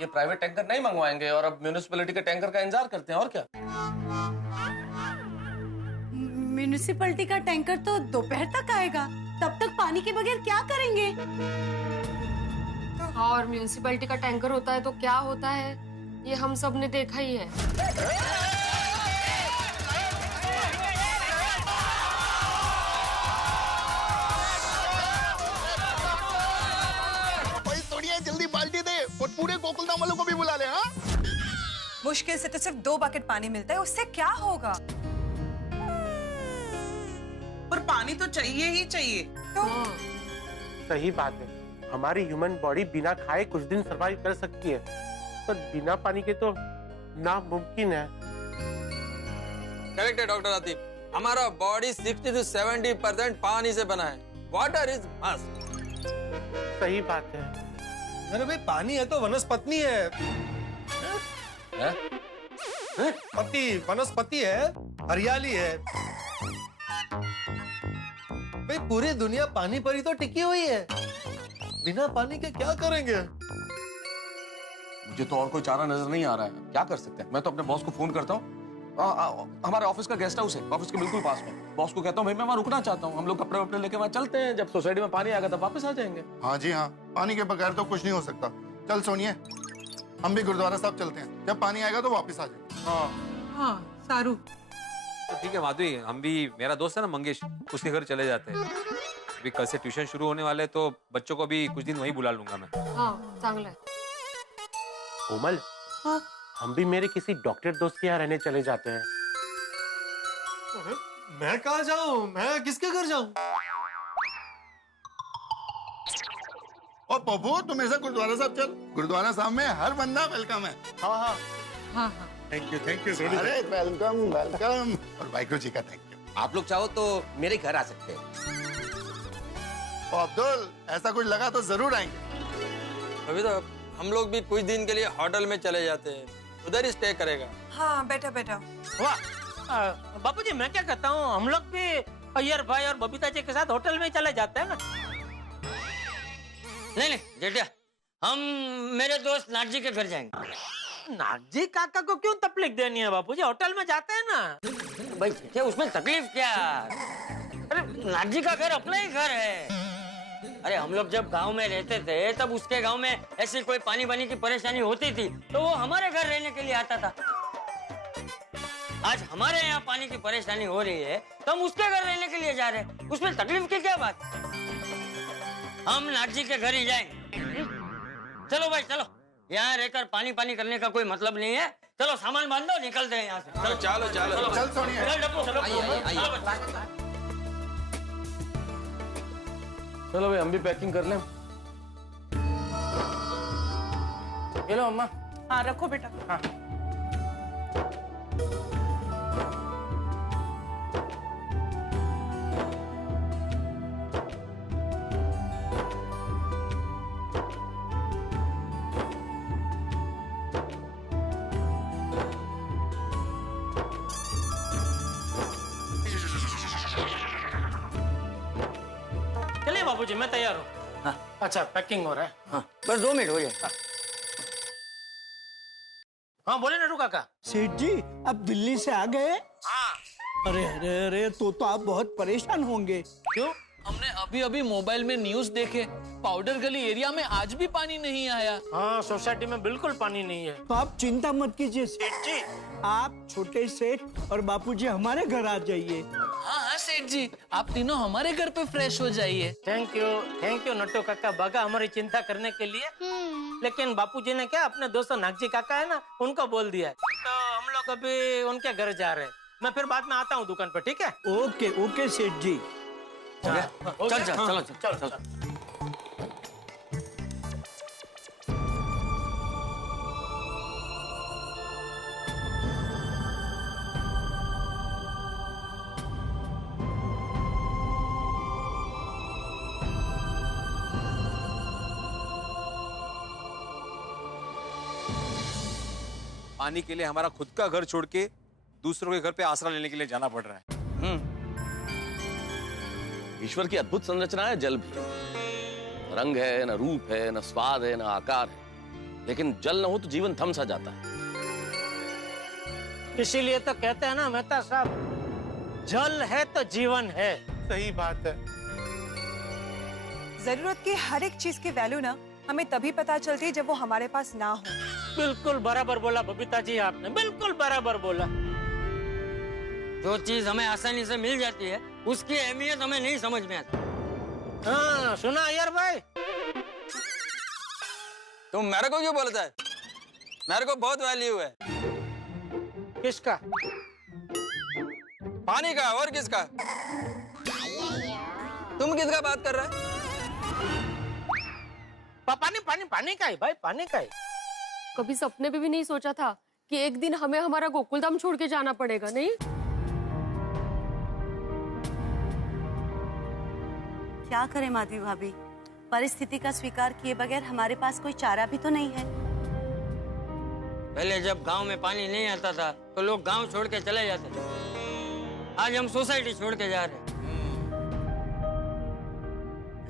ये private tanker नहीं मंगवाएंगे और अब म्यूनिसिपैलिटी के टैंकर का इंतजार करते हैं, और क्या। म्यूनिसिपैलिटी का टैंकर तो दोपहर तक आएगा, तब तक पानी के बगैर क्या करेंगे? और म्यूनिसिपैलिटी का टैंकर होता है तो क्या होता है, ये हम सब ने देखा ही है। भाई सोनिया जल्दी बाल्टी दे और पूरे गोकुलधाम वालों को भी बुला ले। हाँ, मुश्किल से तो सिर्फ 2 बकेट पानी मिलता है, उससे क्या होगा? पर पानी तो चाहिए ही चाहिए। तो सही बात है, हमारी ह्यूमन बॉडी बिना खाए कुछ दिन सरवाइव कर सकती है, पर बिना पानी के तो नामुमकिन है। करेक्ट है डॉक्टर आतिफ, हमारा बॉडी 60 से 70% पानी से बना है। Water is must. सही बात है। अरे भाई पानी है तो वनस्पति है, पति वनस्पति है, हरियाली है। भाई पूरी दुनिया पानी पर ही तो टिकी हुई है, बिना पानी के क्या करेंगे? मुझे तो और कोई चारा नजर नहीं आ रहा है, क्या कर सकते हैं। मैं तो अपने बॉस को फोन करता हूँ, हमारे ऑफिस का गेस्ट हाउस है, ऑफिस के बिल्कुल पास में। बॉस को कहता हूँ भाई मैं वहाँ रुकना चाहता हूँ, हम लोग कपड़े वपड़े लेके वहाँ चलते हैं, जब सोसाइटी में पानी आएगा तब वापस आ जाएंगे। हाँ जी हाँ, पानी के बगैर तो कुछ नहीं हो सकता। चल सोनिया, हम भी गुरुद्वारा साहब चलते हैं, जब पानी आएगा तो वापस आ जाएंगे। हाँ सारू, तो ठीक है माधवी, हम भी, मेरा दोस्त है ना मंगेश, उसके घर चले जाते हैं। अभी कल से ट्यूशन शुरू होने वाले, तो बच्चों को भी कुछ दिन वहीं बुला लूंगा मैं। हाँ चांगला है। कोमल, हाँ? हम भी मेरे किसी डॉक्टर दोस्त के यहाँ रहने चले जाते हैं। अरे मैं कहाँ जाऊँ, मैं किसके घर जाऊँ? और पप्पू तुम ऐसा गुरुद्वारा साहब चल, गुरुद्वारा साहब में हर बंदा वेलकम है। हाँ हाँ, हाँ हाँ, थैंक यू सोनी। अरे वेलकम वेलकम, और वाहिगुरु जी का थैंक यू। आप लोग चाहो तो मेरे घर आ सकते हैं। और अब्दुल, ऐसा कुछ लगा तो जरूर आएंगे। अभी तो हम लोग भी कुछ दिन के लिए होटल में चले जाते हैं, उधर ही स्टे करेगा। हाँ बेटा बेटा। वाह बापूजी, मैं क्या कहता हूँ, हम लोग भी अय्यर भाई और बबीता जी के साथ होटल में चले जाते हैं ना। नहीं जेठिया, हम मेरे दोस्त नाटजी के घर जाएंगे। नाटजी काका को क्यों तकलीफ देनी है बापूजी, होटल में जाते हैं ना। भाई क्या उसमें तकलीफ क्या? अरे नाटजी का घर अपना ही घर है। अरे हम लोग जब गांव में रहते थे तब उसके गांव में ऐसी कोई पानी वानी की परेशानी होती थी तो वो हमारे घर रहने के लिए आता था। आज हमारे यहाँ पानी की परेशानी हो रही है तो हम उसके घर रहने के लिए जा रहे हैं, उसमें तकलीफ की क्या बात? हम नाटजी के घर ही जाएंगे। चलो भाई चलो, यहाँ रहकर पानी पानी करने का कोई मतलब नहीं है। चलो सामान बांध दो, निकलते हैं यहाँ से। चलो चलो चलो चल सोनिया, चल डब्बू, चलो चलो भाई हम भी पैकिंग कर लें। ये लो अम्मा। हाँ रखो बेटा। हाँ। चलिए बाबूजी, मैं तैयार हूँ। हाँ। अच्छा पैकिंग हो रहा है। हाँ, बस 2 मिनट हो जाए। हाँ बोले नटू काका। सेठ जी अब दिल्ली से आ गए? हाँ। अरे अरे अरे, तो आप बहुत परेशान होंगे। क्यों? हमने अभी अभी मोबाइल में न्यूज देखे, पाउडर गली एरिया में आज भी पानी नहीं आया। हाँ सोसाइटी में बिल्कुल पानी नहीं है। तो आप चिंता मत कीजिए सेठ जी, आप छोटे सेठ और बापूजी हमारे घर आ जाइए। हाँ हाँ सेठ जी, आप तीनों हमारे घर पे फ्रेश हो जाइए। थैंक यू नट्टू काका, बागा हमारी चिंता करने के लिए। लेकिन बापूजी ने क्या, अपने दोस्त नागजी काका है ना, उनको बोल दिया है। तो हम लोग अभी उनके घर जा रहे हैं। मैं फिर बाद में आता हूँ दुकान पर, ठीक है? ओके ओके सेठ जी। चल चलो चल। पानी के लिए हमारा खुद का घर छोड़ के दूसरों के घर पे आसरा लेने के लिए जाना पड़ रहा है। ईश्वर की अद्भुत संरचना है जल भी। न रंग है, न रूप है, न स्वाद है, न आकार है। लेकिन जल न हो तो जीवन थम सा जाता है। इसीलिए तो कहते हैं ना मेहता साहब, जल है तो जीवन है। सही बात है। जरूरत की हर एक चीज की वैल्यू ना हमें तभी पता चलती है जब वो हमारे पास ना हो। बिल्कुल बराबर बोला बबीता जी आपने, बिल्कुल बराबर बोला। जो चीज हमें आसानी से मिल जाती है उसकी अहमियत हमें नहीं समझ में आती। हाँ सुना यार भाई, तुम मेरे को क्यों बोलता है? मेरे को बहुत वैल्यू है। किसका? पानी का। और किसका? तुम किसका बात कर रहे हैं? पानी पानी पानी का ही भाई, पानी का ही। कभी सपने में भी नहीं सोचा था कि एक दिन हमें हमारा गोकुलधाम छोड़ के जाना पड़ेगा, नहीं? क्या करें माधवी भाभी, परिस्थिति का स्वीकार किए बगैर हमारे पास कोई चारा भी तो नहीं है। पहले जब गांव में पानी नहीं आता था तो लोग गांव छोड़ के चले जाते थे। आज हम सोसाइटी छोड़ के जा रहे हैं।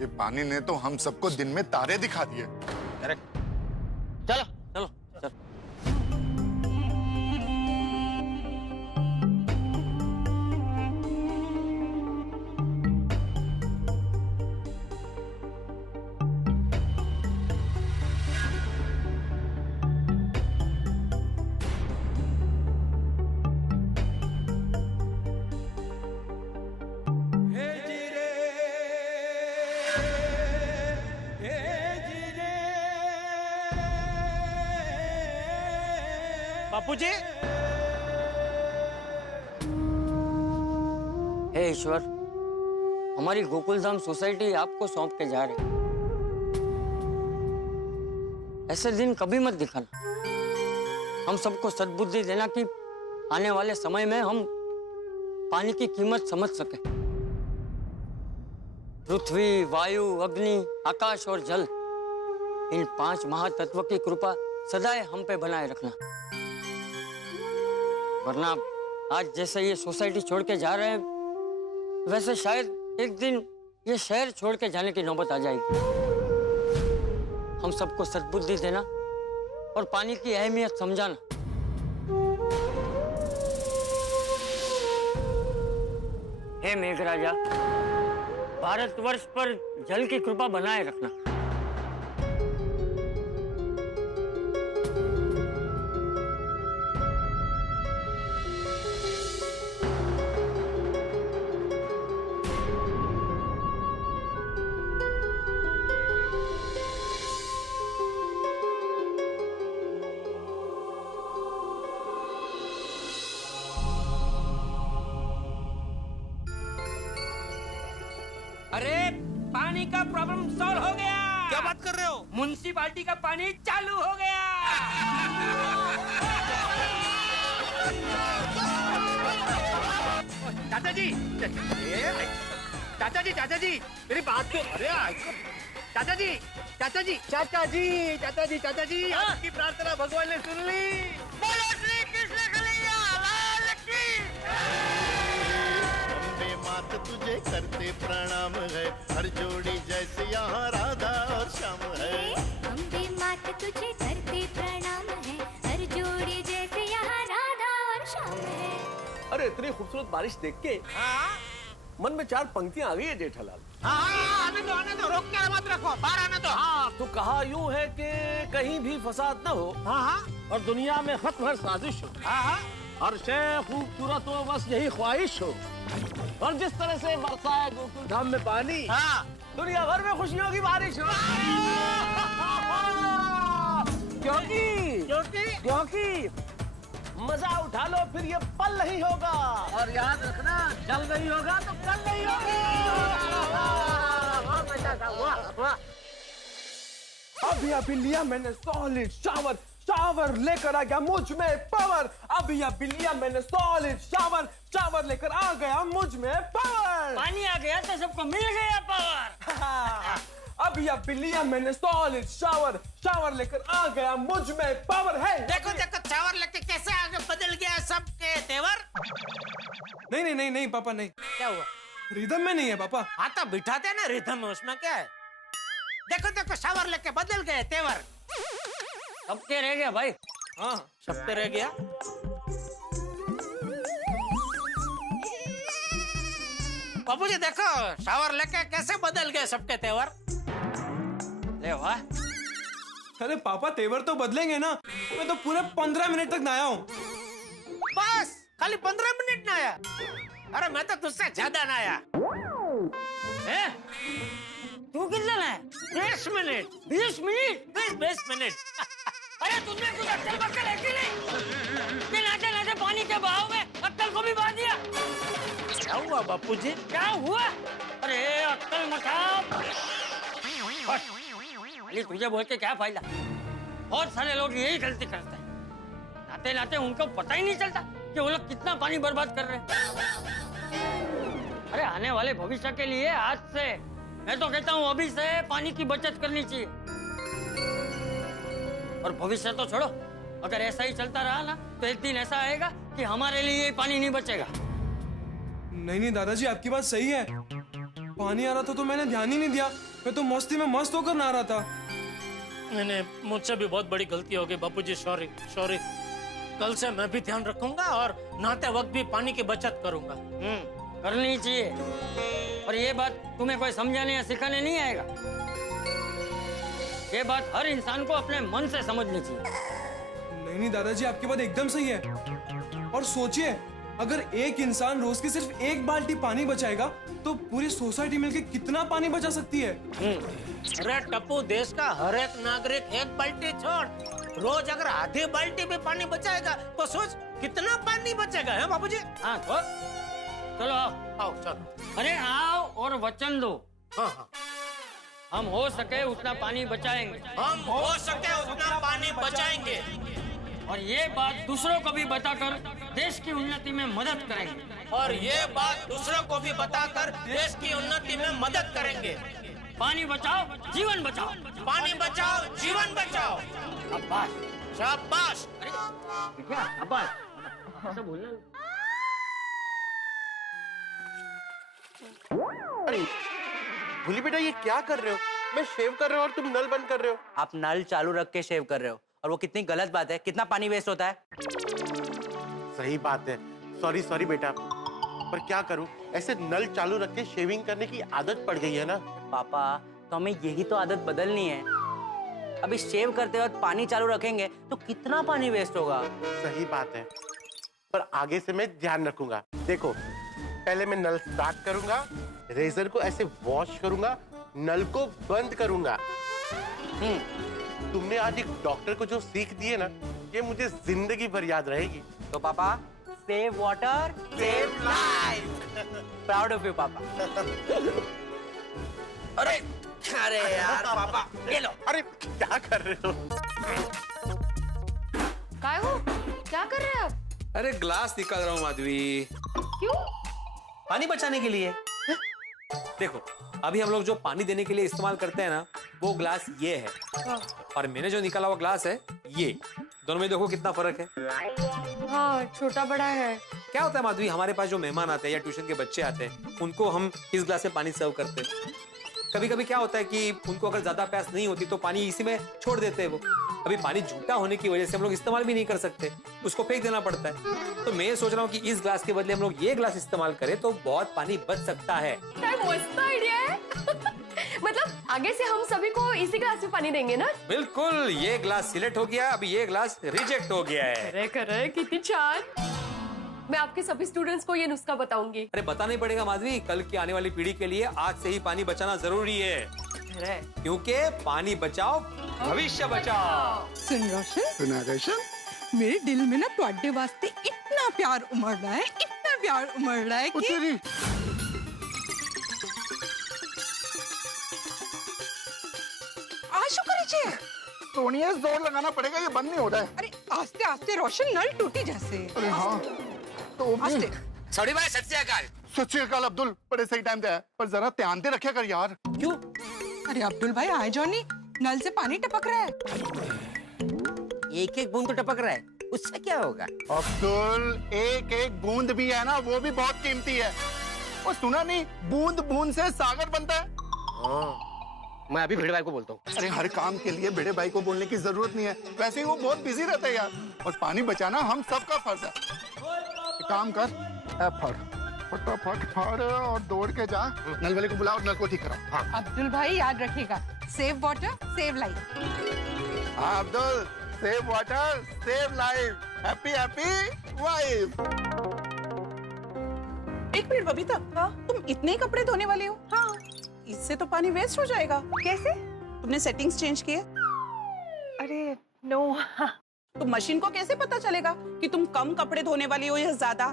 ये पानी ने तो हम सबको दिन में तारे दिखा दिए। चलो चलो चलो। बापूजी, हे ईश्वर, हमारी गोकुलधाम सोसाइटी आपको सौंप के जा रहे हैं। ऐसे दिन कभी मत दिखाना। हम सबको सद्बुद्धि देना कि आने वाले समय में हम पानी की कीमत समझ सके। पृथ्वी, वायु, अग्नि, आकाश और जल, इन 5 महातत्व की कृपा सदाए हम पे बनाए रखना। वरना आज जैसे ये सोसाइटी छोड़ के जा रहे हैं, वैसे शायद एक दिन ये शहर छोड़ के जाने की नौबत आ जाएगी। हम सबको सद्बुद्धि देना और पानी की अहमियत समझाना। हे मेघराजा, भारतवर्ष पर जल की कृपा बनाए रखना। अरे पानी का प्रॉब्लम सॉल्व हो गया। क्या बात कर रहे हो? म्युनिसिपालिटी का पानी चालू हो गया। चाचा जी, चाचा जी, चाचा जी, मेरी बात तो अरे चाचा जी, चाचा जी, चाचा जी, चाचा जी, चाचा जी, आपकी प्रार्थना भगवान ने सुन ली। बोलो श्री कृष्ण कन्हैया लाल की। अम्बे मात तुझे करते प्रणाम है, हर जोड़ी जैसे यहाँ राधा और श्याम है। अम्बे मात तुझे करते प्रणाम है, हर जोड़ी जैसे यहाँ राधा और श्याम है। अरे इतनी खूबसूरत बारिश देख के मन में 4 पंक्तियां आ गई है जेठालाल। आने दो, रोक के मत रखो, बाहर आने दो। तो कहा यूं है कि कहीं भी फसाद न हो और दुनिया में खत्म हर साजिश हो। हर शय खूबसूरत हो, बस यही ख्वाहिश हो। और जिस तरह से बरसाए गोकुलधाम में पानी, दुनिया भर में खुशियों की बारिश हो। क्योंकि मजा उठा लो, फिर ये पल नहीं होगा। और याद रखना, जल नहीं होगा तो कल नहीं होगा। अभी लिया मैंने सॉलिड शावर लेकर आ गया मुझ में पावर। अभी लिया मैंने सॉलिड शावर लेकर आ गया मुझ में पावर। पानी आ गया तो सबको मिल गया पावर। अभी लिया मैंने सॉलिड शावर लेकर आ गया मुझ में पावर है। देखो शावर लेके कैसे आगे बदल गया सबके तेवर। नहीं पापा नहीं। क्या हुआ? रिदम में नहीं है पापा। हाँ तो बिठाते ना रिदम में, उसमें क्या है? देखो देखो शावर लेके बदल गए तेवर। सबके रह गया भाई। हाँ सबके रह गया। बाबूजी देखो शावर लेके कैसे बदल गए सबके तेवर। ले वाह। अरे पापा तेवर तो बदलेंगे ना, मैं तो पूरे 15 मिनट तक नहाया हूँ। बस खाली 15 मिनट नहाया? अरे मैं तो तुझसे ज्यादा नहाया। तू कितना नहाया? 20 मिनट। 20 मिनट? 20 मिनट। अरे तुमने कुछ अक्ल बक्कल है कि नहीं? कि नाते नाते पानी के बहाव में अक्ल को भी बहा दिया। क्या हुआ बापूजी? क्या हुआ? अरे अक्ल मचाओ। अली तुझे बोल के क्या फायदा? बहुत सारे लोग यही गलती करते हैं, नाते नाते उनको पता ही नहीं चलता कि वो लोग कितना पानी बर्बाद कर रहे हैं। अरे आने वाले भविष्य के लिए आज से, मैं तो कहता हूँ अभी से पानी की बचत करनी चाहिए। और भविष्य तो छोड़ो, अगर ऐसा ही चलता रहा ना तो एक दिन ऐसा आएगा कि हमारे लिए पानी नहीं बचेगा। नहीं दादाजी, आपकी बात सही है। पानी आ रहा था तो मैंने ध्यान ही नहीं दिया, मैं तो मस्ती में मस्त होकर नहा रहा था। नहीं, मुझसे भी बहुत बड़ी गलती हो गई बापूजी, सॉरी सॉरी। कल से मैं भी ध्यान रखूंगा और नहाते वक्त भी पानी की बचत करूंगा। करनी चाहिए। और ये बात तुम्हें कोई समझाने या सिखाने नहीं आएगा, ये बात हर इंसान को अपने मन से समझनी चाहिए। नहीं दादाजी, आपकी बात एकदम सही है। और सोचिए, अगर एक इंसान रोज की सिर्फ 1 बाल्टी पानी बचाएगा तो पूरी सोसाइटी मिलकर कितना पानी बचा सकती है। अरे टप्पू, देश का हर एक नागरिक 1 बाल्टी छोड़, रोज अगर आधी बाल्टी भी पानी बचाएगा तो सोच कितना पानी बचेगा है बाबूजी। हाँ तो चलो आओ चलो। अरे आओ और वचन दो। हाँ। हम हो सके उतना पानी बचाएंगे। हम हो सके उतना पानी बचाएंगे। और ये बात दूसरों को भी बताकर देश की उन्नति में मदद करेंगे। और ये बात दूसरों को भी बताकर देश की उन्नति में मदद करेंगे। पानी बचाओ, जीवन बचाओ। पानी बचाओ, जीवन बचाओ। शाबाश शाबाश। क्या शाबाश ऐसा बोलना? अरे भूली बेटा, ये क्या कर रहे हो? मैं शेव कर रहा हूँ और तुम नल बंद कर रहे हो। आप नल चालू रख के शेव कर रहे हो, और वो कितनी गलत बात है। कितना पानी वेस्ट होता है। सही बात है। सॉरी सॉरी बेटा, पर क्या करूं, ऐसे नल चालू रख के शेविंग करने की आदत पड़ गई है ना। पापा, तो हमें यही तो आदत बदलनी है। अभी शेव करते वक्त पानी चालू रखेंगे तो कितना पानी वेस्ट होगा। सही बात है, पर आगे से मैं ध्यान रखूंगा। देखो, पहले मैं नल स्टार्ट करूंगा, रेजर को ऐसे वॉश करूंगा, नल को बंद करूंगा। तुमने आज एक डॉक्टर को जो सीख दी है ना, ये मुझे जिंदगी भर याद रहेगी। तो पापा, save water save life. Proud of you पापा। अरे अरे यार पापा, ये लो। अरे क्या कर रहे हो? काय हो, क्या कर रहे हैं आप? अरे ग्लास निकाल रहा हूँ माधवी। क्यों? पानी बचाने के लिए। देखो, अभी हम लोग जो पानी देने के लिए इस्तेमाल करते हैं ना, वो ग्लास ये है, और मैंने जो निकाला हुआ ग्लास है ये। दोनों में देखो कितना फर्क है। हाँ, छोटा बड़ा है। क्या होता है माधवी, हमारे पास जो मेहमान आते हैं या ट्यूशन के बच्चे आते हैं, उनको हम इस ग्लास में पानी सर्व करते हैं। कभी कभी क्या होता है कि उनको अगर ज्यादा प्यास नहीं होती तो पानी इसी में छोड़ देते हैं वो। अभी पानी झूठा होने की वजह से हम लोग इस्तेमाल भी नहीं कर सकते, उसको फेंक देना पड़ता है। तो मैं ये सोच रहा हूँ कि इस ग्लास के बदले हम लोग ये ग्लास इस्तेमाल करें तो बहुत पानी बच सकता है। मस्त आइडिया है। मतलब आगे से हम सभी को इसी ग्लास में पानी देंगे ना? बिल्कुल, ये ग्लास सिलेक्ट हो गया, अभी ये ग्लास रिजेक्ट हो गया है। अरे करे, कितनी छान। मैं आपके सभी स्टूडेंट्स को ये नुस्खा बताऊंगी। अरे बताना ही पड़ेगा माधवी, कल की आने वाली पीढ़ी के लिए आज से ही पानी बचाना जरूरी है। क्योंकि पानी बचाओ भविष्य बचाओ। सुन रोशन, मेरे दिल में ना तुम्हारे वास्ते इतना प्यार उमड़ रहा है, इतना प्यार उमड़ रहा है कि आशु करे सोनिया, जोर लगाना पड़ेगा, ये बंद नहीं हो रहा है। अरे आस्ते आस्ते रोशन, नल टूटी जैसे। अरे हाँ, तो सॉरी भाई, सत श्री अकाल। सत श्री अकाल अब्दुल, बड़े सही टाइम पे आया, पर जरा ध्यान दे रखा कर यार। क्यों? अरे अब्दुल भाई आए जॉनी, नल से पानी टपक रहा है। एक एक बूंद तो टपक रहा है, उससे क्या होगा? अब्दुल, एक एक बूंद भी है ना, वो भी बहुत कीमती है। और सुना नहीं, बूंद बूंद से सागर बनता है। मैं अभी भिड़े भाई को बोलता हूँ। अरे हर काम के लिए बड़े भाई को बोलने की जरूरत नहीं है, वैसे ही वो बहुत बिजी रहता है यार, और पानी बचाना हम सबका फर्ज है। एक काम कर, फटाफट फाड़ और दौड़ के जा, नल वाले को बुलाओ और नल को ठीक कराओ। हाँ अब्दुल भाई याद रखिएगा, सेव वाटर सेव लाइफ। हाँ Abdul, save water save life, happy happy wife. एक मिनट बबीता, तुम इतने ही कपड़े धोने वाले हो? हाँ, इससे तो पानी वेस्ट हो जाएगा। कैसे? तुमने सेटिंग्स चेंज किए? अरे नो। तो मशीन को कैसे पता चलेगा कि तुम कम कपड़े धोने वाली हो या ज्यादा?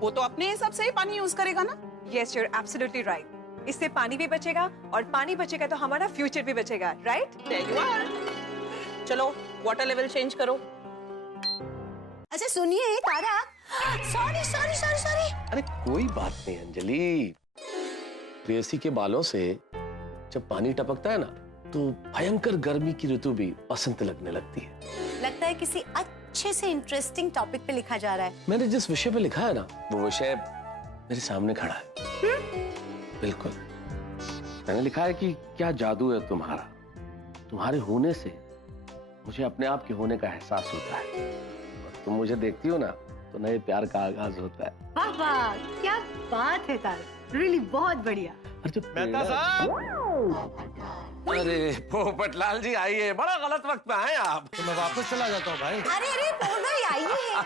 वो तो अपने हिसाब से ही पानी यूज करेगा ना। Yes, you are absolutely right. इससे पानी भी बचेगा और पानी बचेगा तो हमारा फ्यूचर भी बचेगा, राइट? चलो वाटर लेवल चेंज करो। अच्छा सुनिए तारा, सॉरी सॉरी सॉरी सॉरी। अरे कोई बात नहीं अंजलि, प्रेयसी के बालों से जब पानी टपकता है ना तो भयंकर गर्मी की ऋतु भी बसंत लगने लगती है। लगता है किसी अच्छे से इंटरेस्टिंग टॉपिक पे लिखा जा रहा है। मैंने जिस विषय पे लिखा है ना वो विषय मेरे सामने खड़ा है। बिल्कुल, मैंने लिखा है कि क्या जादू है तुम्हारा, तुम्हारे होने से मुझे अपने आप के होने का एहसास होता है, और तुम मुझे देखती हो ना तो नए प्यार का आगाज होता है। वाह वाह, क्या बात है तारा, रियली बहुत बढ़िया। मेहता साहब। अरे पोपटलाल जी आइए, बड़ा गलत वक्त पे आए आप। तो मैं वापस चला जाता हूँ भाई। अरे अरे बोल भाई आइए।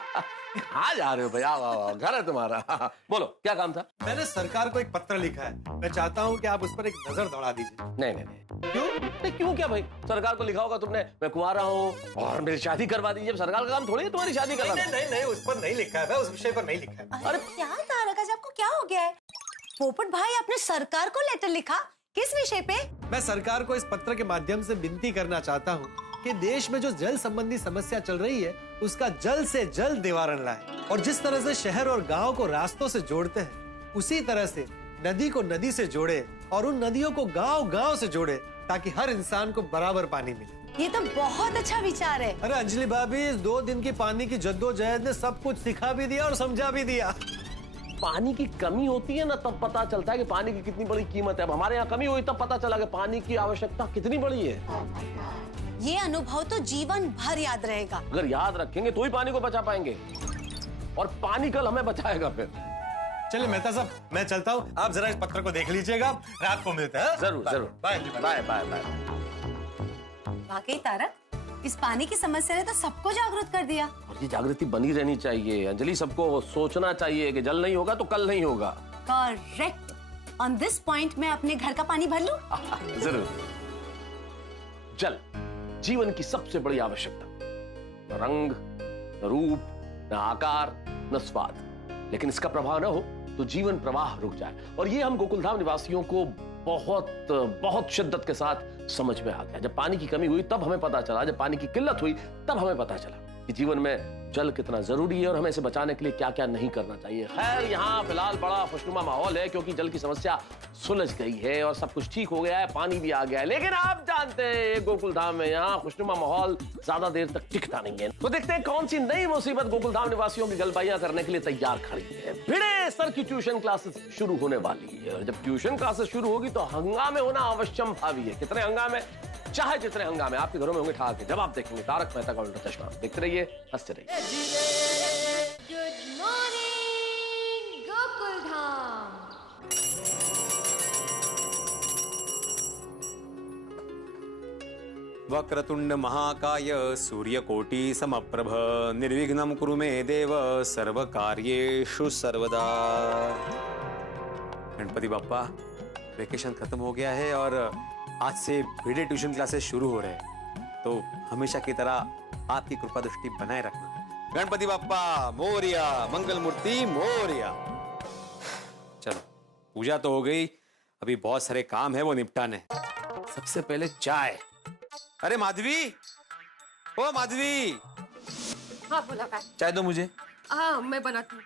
कहाँ जा रहे हो भैया? वाह, घर है तुम्हारा। बोलो क्या काम था? मैंने सरकार को एक पत्र लिखा है, मैं चाहता हूँ कि आप उस पर एक नजर दौड़ा दीजिए। नहीं नहीं नहीं। क्यों? नहीं क्यों क्या भाई? सरकार को लिखा होगा तुमने मैं कुंवारा हूँ और मेरी शादी करवा दीजिए। सरकार का काम थोड़ी है तुम्हारी शादी करवाना। नहीं नहीं नहीं, उस पर नहीं लिखा है, उस विषय पर नहीं लिखा है। अरे क्या तारा का आपको क्या हो गया है? पोपट भाई आपने सरकार को लेटर लिखा, किस विषय पे? मैं सरकार को इस पत्र के माध्यम से विनती करना चाहता हूँ कि देश में जो जल संबंधी समस्या चल रही है उसका जल्द से जल्द निवारण लाए, और जिस तरह से शहर और गांव को रास्तों से जोड़ते हैं उसी तरह से नदी को नदी से जोड़े और उन नदियों को गांव गांव से जोड़े, ताकि हर इंसान को बराबर पानी मिले। ये तो बहुत अच्छा विचार है। अरे अंजलि भाभी, इस 2 दिन की पानी की जद्दोजहद ने सब कुछ सिखा भी दिया और समझा भी दिया। पानी की कमी होती है ना तब पता चलता है कि पानी की कितनी बड़ी कीमत है। अब हमारे यहाँ कमी हुई तब पता चला कि पानी की आवश्यकता कितनी बड़ी है। ये अनुभव तो जीवन भर याद रहेगा। अगर याद रखेंगे तो ही पानी को बचा पाएंगे, और पानी कल हमें बचाएगा फिर। चलिए मेहता साहब, मैं चलता हूँ, आप जरा इस पत्र को देख लीजिएगा, रात को मिलते हैं। जरूर जरूर। Bye bye bye bye. वाकई तारक, इस पानी की समस्या ने तो सबको जागरूक कर दिया। और ये जागृति बनी रहनी चाहिए अंजलि, सबको सोचना चाहिए कि जल नहीं होगा तो कल नहीं होगा। करेक्ट। ऑन दिस पॉइंट मैं अपने घर का पानी भर लूं? जरूर। जल जीवन की सबसे बड़ी आवश्यकता, न रंग, न रूप, न आकार, न स्वाद, लेकिन इसका प्रभाव न हो तो जीवन प्रवाह रुक जाए। और ये हम गोकुलधाम निवासियों को बहुत बहुत शिद्दत के साथ समझ में आ गया। जब पानी की कमी हुई तब हमें पता चला, जब पानी की किल्लत हुई तब हमें पता चला कि जीवन में जल कितना जरूरी है और हमें इसे बचाने के लिए क्या क्या नहीं करना चाहिए। खैर यहाँ फिलहाल बड़ा खुशनुमा माहौल है क्योंकि जल की समस्या सुलझ गई है और सब कुछ ठीक हो गया है, पानी भी आ गया है। लेकिन आप जानते हैं गोकुलधाम में यहाँ खुशनुमा माहौल ज्यादा देर तक टिकता नहीं है। तो देखते हैं कौन सी नई मुसीबत गोकुलधाम निवासियों की गलबाइयां करने के लिए तैयार खड़ी है। भिड़े सर की ट्यूशन क्लासेस शुरू होने वाली है, और जब ट्यूशन क्लासेस शुरू होगी तो हंगामे होना अवश्यम भावी है। कितने हंगामे? चाहे जितने हंगामे आपके घरों में होंगे ठहाके जब आप देखेंगे तारक मेहता का उल्टा चश्मा। देखते रहिए, हंसते रहिए। Good morning Gokuldham. वक्रतुंड महाकाय सूर्यकोटि समप्रभ निर्विघ्नं कुरु मे देव सर्वकार्येषु सर्वदा। गणपति बप्पा, वेकेशन खत्म हो गया है और आज से भिड़े ट्यूशन क्लासेस शुरू हो रहे हैं, तो हमेशा की तरह आपकी कृपा दृष्टि बनाए रखना। गणपति बप्पा मोरिया, मंगल मूर्ति मोरिया। चलो पूजा तो हो गई, अभी बहुत सारे काम है वो निपटाने। सबसे पहले चाय। अरे माधवी, ओ माधवी, हाँ बोला काय? चाय दो मुझे। हाँ मैं बनाती हूँ।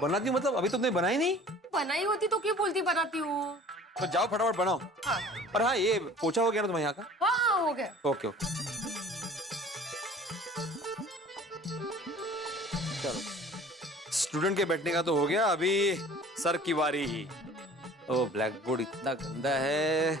बनाती हूँ मतलब? अभी तुमने बनाई नहीं? बनाई होती तो क्यों बोलती बनाती हूँ? तो जाओ फटाफट बनाओ। हाँ। और हाँ, ये पोछा हो गया ना तुम्हारे यहाँ का? हाँ हो गया। Okay okay. चलो, स्टूडेंट के बैठने का तो हो गया, अभी सर की बारी ही। ओ ब्लैक बोर्ड इतना गंदा है,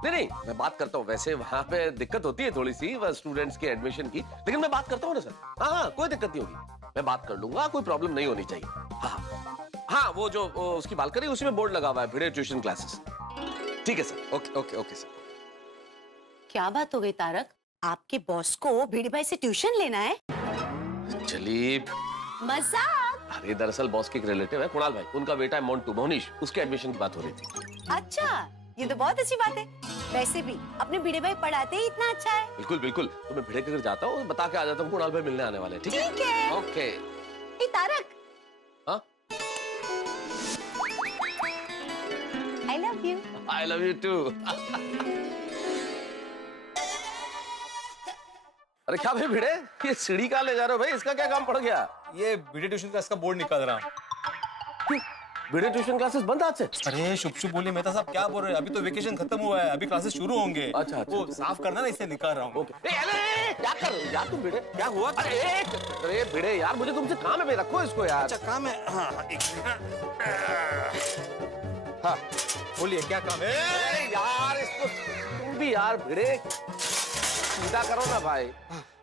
नहीं, मैं बात करता हूँ। वैसे वहाँ पे दिक्कत होती है थोड़ी सी स्टूडेंट्स के एडमिशन की, लेकिन मैं बात करता हूँ ना सर। हाँ, कोई दिक्कत नहीं होगी, मैं बात कर लूंगा, कोई प्रॉब्लम नहीं होनी चाहिए। हाँ, वो जो उसकी बालकनी उसी में बोर्ड लगा हुआ है, भिड़े ट्यूशन क्लासेस। ठीक है sir, okay okay okay sir. क्या बात हो गई तारक, आपके बॉस को भिड़े भाई से ट्यूशन लेना है? चलिए, मजाक। अरे दरअसल बॉस के एक रिलेटिव है कुणाल भाई, उनका बेटा है मोन्टू, मोनीश, उसके एडमिशन की बात हो रही थी। अच्छा, ये तो बहुत अच्छी बात है। वैसे भी अपने भिड़े भाई पढ़ाते ही इतना अच्छा है। बिल्कुल बिल्कुल, तो मैं भिड़े के घर जाता हूँ, बता के आ जाता हूँ कुणाल भाई मिलने आने वाले हैं। ठीक है? ओके। ए तारक, हाँ? I love you. I love you too. अरे क्या भाई भिड़े, ये सीढ़ी कहाँ ले जा रहे हो भाई, इसका क्या काम पड़ गया? ये भिड़े ट्यूशन क्लास का बोर्ड निकाल रहा हूँ। भिड़े ट्यूशन क्लासेस बंद आज से? अरे शुभ शुभ बोलिए मेहता साहब, क्या बोल रहे हैं? अभी तो वेकेशन खत्म हुआ है, अभी क्लासेस शुरू होंगे। अच्छा, वो साफ करना ना, इससे निकाल रहा हूँ। क्या कर रहे हो यार तुम भिड़े? क्या हुआ? अरे भिड़े यार, मुझे तुमसे काम है भाई, रखो इसको यार। अच्छा काम है, हाँ एक मिनट। हाँ बोलिए क्या काम है? यार इसको तुम भी यार भिड़े सीधा करो ना भाई।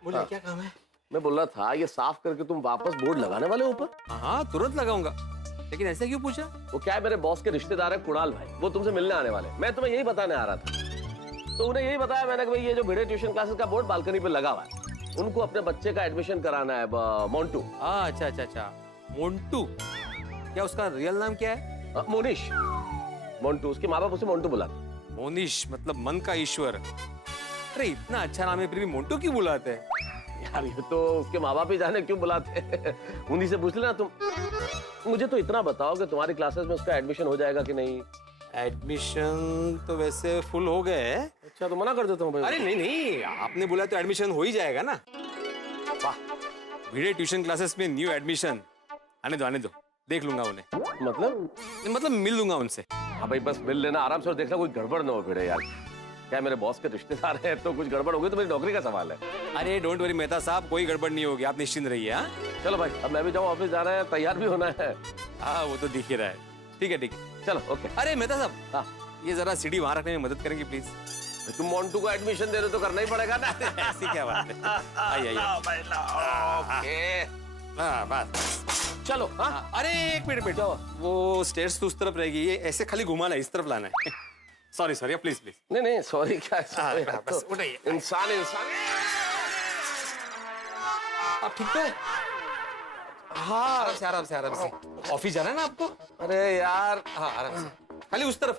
बोलिए क्या काम है? मैं बोल रहा था ये साफ करके तुम वापस बोर्ड लगाने वाले हो ऊपर? हाँ तुरंत लगाऊंगा, लेकिन ऐसे क्यों पूछा? वो क्या है, मेरे बॉस के रिश्तेदार है कुणाल भाई, वो तुमसे मिलने आने वाले। मैं तुम्हें यही बताने आ रहा था, तो उन्हें यही बताया मैंने कि भाई ये जो भिड़े ट्यूशन क्लासेस का बोर्ड बालकनी पे लगा हुआ है, उनको अपने बच्चे का एडमिशन कराना है, मोन्टू। अच्छा अच्छा अच्छा, मोन्टू। क्या उसका रियल नाम क्या है? मोनीश। मोन्टू, उसके माँ बाप उसे मोन्टू बुलाते। मोनीश मतलब मन का ईश्वर। अरे इतना अच्छा नाम है, फिर भी मोन्टू क्यों बुलाते हैं? यार ये तो उसके माँ बाप ही जाने क्यों बुलाते हैं। उन्हीं से पूछ लेना तुम। मुझे तो इतना बताओ कि तुम्हारी क्लासेस में उसका एडमिशन हो जाएगा कि नहीं? एडमिशन तो वैसे फुल हो गए। अच्छा तो मना कर देता हूँ भाई। अरे नहीं नहीं, आपने बोला तो एडमिशन हो ही जाएगा ना। वाह, भिड़े ट्यूशन क्लासेस में न्यू एडमिशन। आने दो, देख लूंगा उन्हें। मतलब मिल लूंगा उनसे। हाँ भाई बस मिल लेना आराम से, और देखना कोई गड़बड़ ना हो भिड़े यार। क्या मेरे बॉस के रिश्तेदार हैं, तो कुछ गड़बड़ हो गई तो मेरी नौकरी का सवाल है। अरे डोंट वरी मेहता साहब, कोई गड़बड़ नहीं होगी, आप निश्चिंत रहिए। हाँ चलो भाई, अब मैं भी जाऊँ, ऑफिस जाना है, तैयार भी होना है। हाँ वो तो दिख ही रहा है। ठीक है चलो ओके। अरे मेहता साहब, हाँ ये जरा सीढ़ी वहां रखने में मदद करेंगे प्लीज। तुम मोन्टू को एडमिशन दे रहे हो तो करना ही पड़ेगा ना। ऐसी क्या बात है। आइए हाँ बस चलो। हाँ अरे एक मिनट, वो स्टेयर्स तो उस तरफ रहेगी, ये ऐसे खाली घुमाना है, इस तरफ लाना है। Sorry please. नहीं सॉरी क्या, बस उठाइए। इंसान। आप ठीक है? हाँ आराम से। ऑफिस जाना है ना आपको? अरे यार हाँ आराम से, खाली उस तरफ।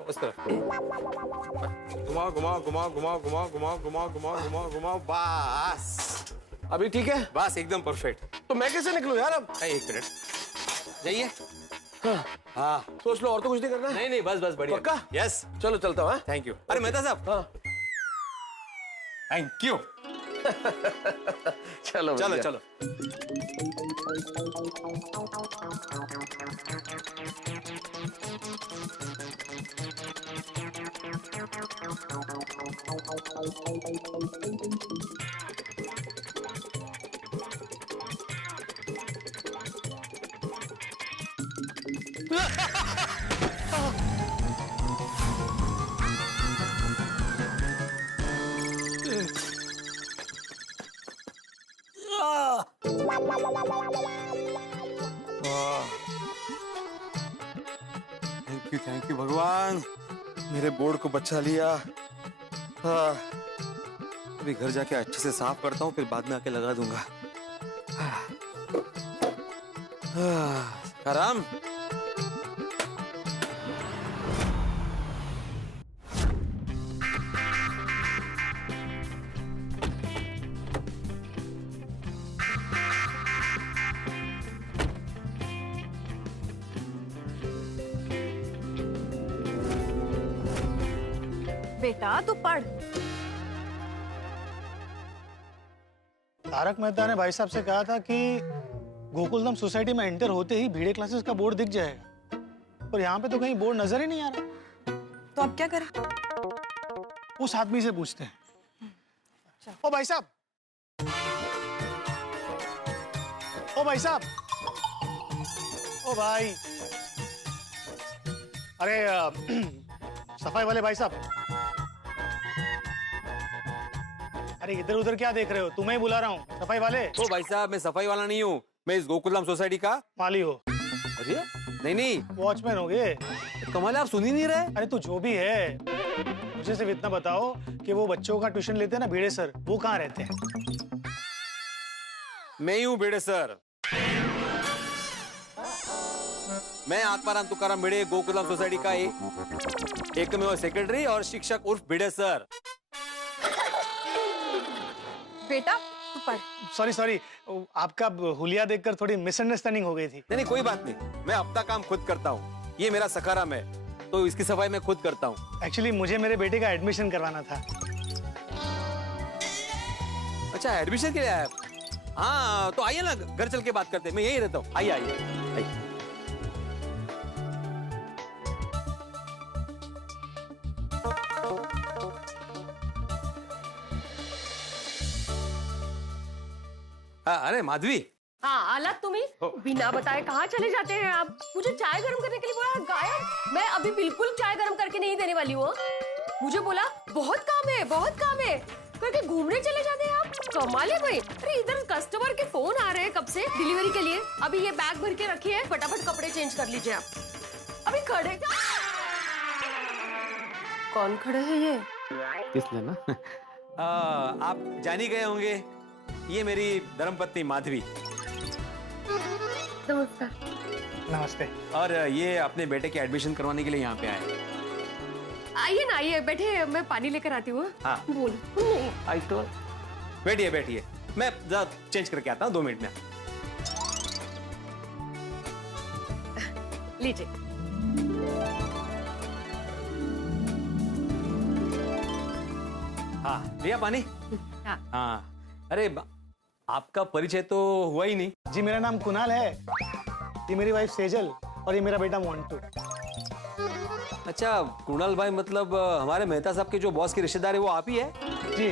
घुमाओ बस। अभी ठीक है? बस एकदम परफेक्ट। तो मैं कैसे निकलूं यार अब? एक मिनट, जाइए। हाँ सोच लो, और तो कुछ नहीं करना? नहीं बस बढ़िया। पक्का? यस चलो चलता हूँ। Thank you. अरे मेहता साहब। हाँ थैंक यू। चलो। थैंक यू भगवान, मेरे बोर्ड को बचा लिया। अभी घर जाके अच्छे से साफ करता हूँ, फिर बाद में आके लगा दूंगा। आराम। बेटा तू पढ़। तारक मेहता ने भाई साहब से कहा था कि गोकुलधाम सोसाइटी में एंटर होते ही भिड़े क्लासेस का बोर्ड दिख जाएगा, पर यहाँ पे तो कहीं बोर्ड नजर ही नहीं आ रहा। तो अब क्या करें? उस आदमी से पूछते हैं। ओ भाई साहब, ओ भाई साहब, ओ भाई, अरे सफाई वाले भाई साहब, अरे इधर उधर क्या देख रहे हो? तुम्हें ही बुला रहा हूँ, सफाई वाले। ओ भाई साहब, मैं सफाई वाला नहीं हूँ, मैं इस गोकुलधाम सोसाइटी का माली हो। अरे नहीं, वॉचमैन हो गए। कमाल है, आप सुन ही नहीं रहे। अरे तू जो भी है, मुझे सिर्फ इतना बताओ कि वो बच्चों का ट्यूशन लेते हैं ना भिड़े सर, वो कहाँ रहते हैं? मैं ही हूँ भिड़े सर। मैं आत्माराम तुकाराम भिड़े, गोकुलधाम सोसाइटी का एकमेव सेक्रेटरी और शिक्षक उर्फ भिड़े सर। बेटा तू पढ़। सॉरी, आपका हुलिया देखकर थोड़ी मिसअंडरस्टैंडिंग हो गई थी। नहीं, कोई बात नहीं, मैं अपना काम खुद करता हूँ। ये मेरा सखाराम है, तो इसकी सफाई मैं खुद करता हूँ। एक्चुअली मुझे मेरे बेटे का एडमिशन करवाना था। अच्छा, एडमिशन के लिए आया? हाँ, तो आइए ना, घर चल के बात करते हैं, मैं यही रहता हूँ। आइए आइए आइए। अरे माधवी। हाँ आला, तुम्ही बिना बताए कहाँ चले जाते हैं आप? मुझे चाय गर्म करने के लिए बोला, गायब। मैं अभी बिल्कुल चाय गर्म करके नहीं देने वाली हूँ। मुझे बोला बहुत काम है करके घूमने चले जाते हैं आप। कमाल है भाई। अरे इधर कस्टमर के फोन आ रहे हैं कब से डिलीवरी के लिए। अभी ये बैग भर के रखिए, फटाफट कपड़े चेंज कर लीजिए आप। अभी खड़े कौन खड़े हैं ये? किसने ना आप जान ही गए होंगे, ये मेरी धर्मपत्नी माधवी। नमस्कार। नमस्ते। और ये अपने बेटे के एडमिशन करवाने के लिए यहाँ पे आए। आइए ना, आइए बैठे, मैं पानी लेकर आती हूँ। हाँ बोल। आई तो बैठिए, मैं चेंज करके आता हूँ 2 मिनट में। लीजिए। हाँ, लिया पानी? हाँ। अरे आपका परिचय तो हुआ ही नहीं। जी मेरा नाम कुणाल है, ये मेरी वाइफ सेजल और ये मेरा बेटा मोंटू। अच्छा, कुणाल भाई मतलब हमारे मेहता साहब के जो बॉस के रिश्तेदार है वो आप ही है? जी,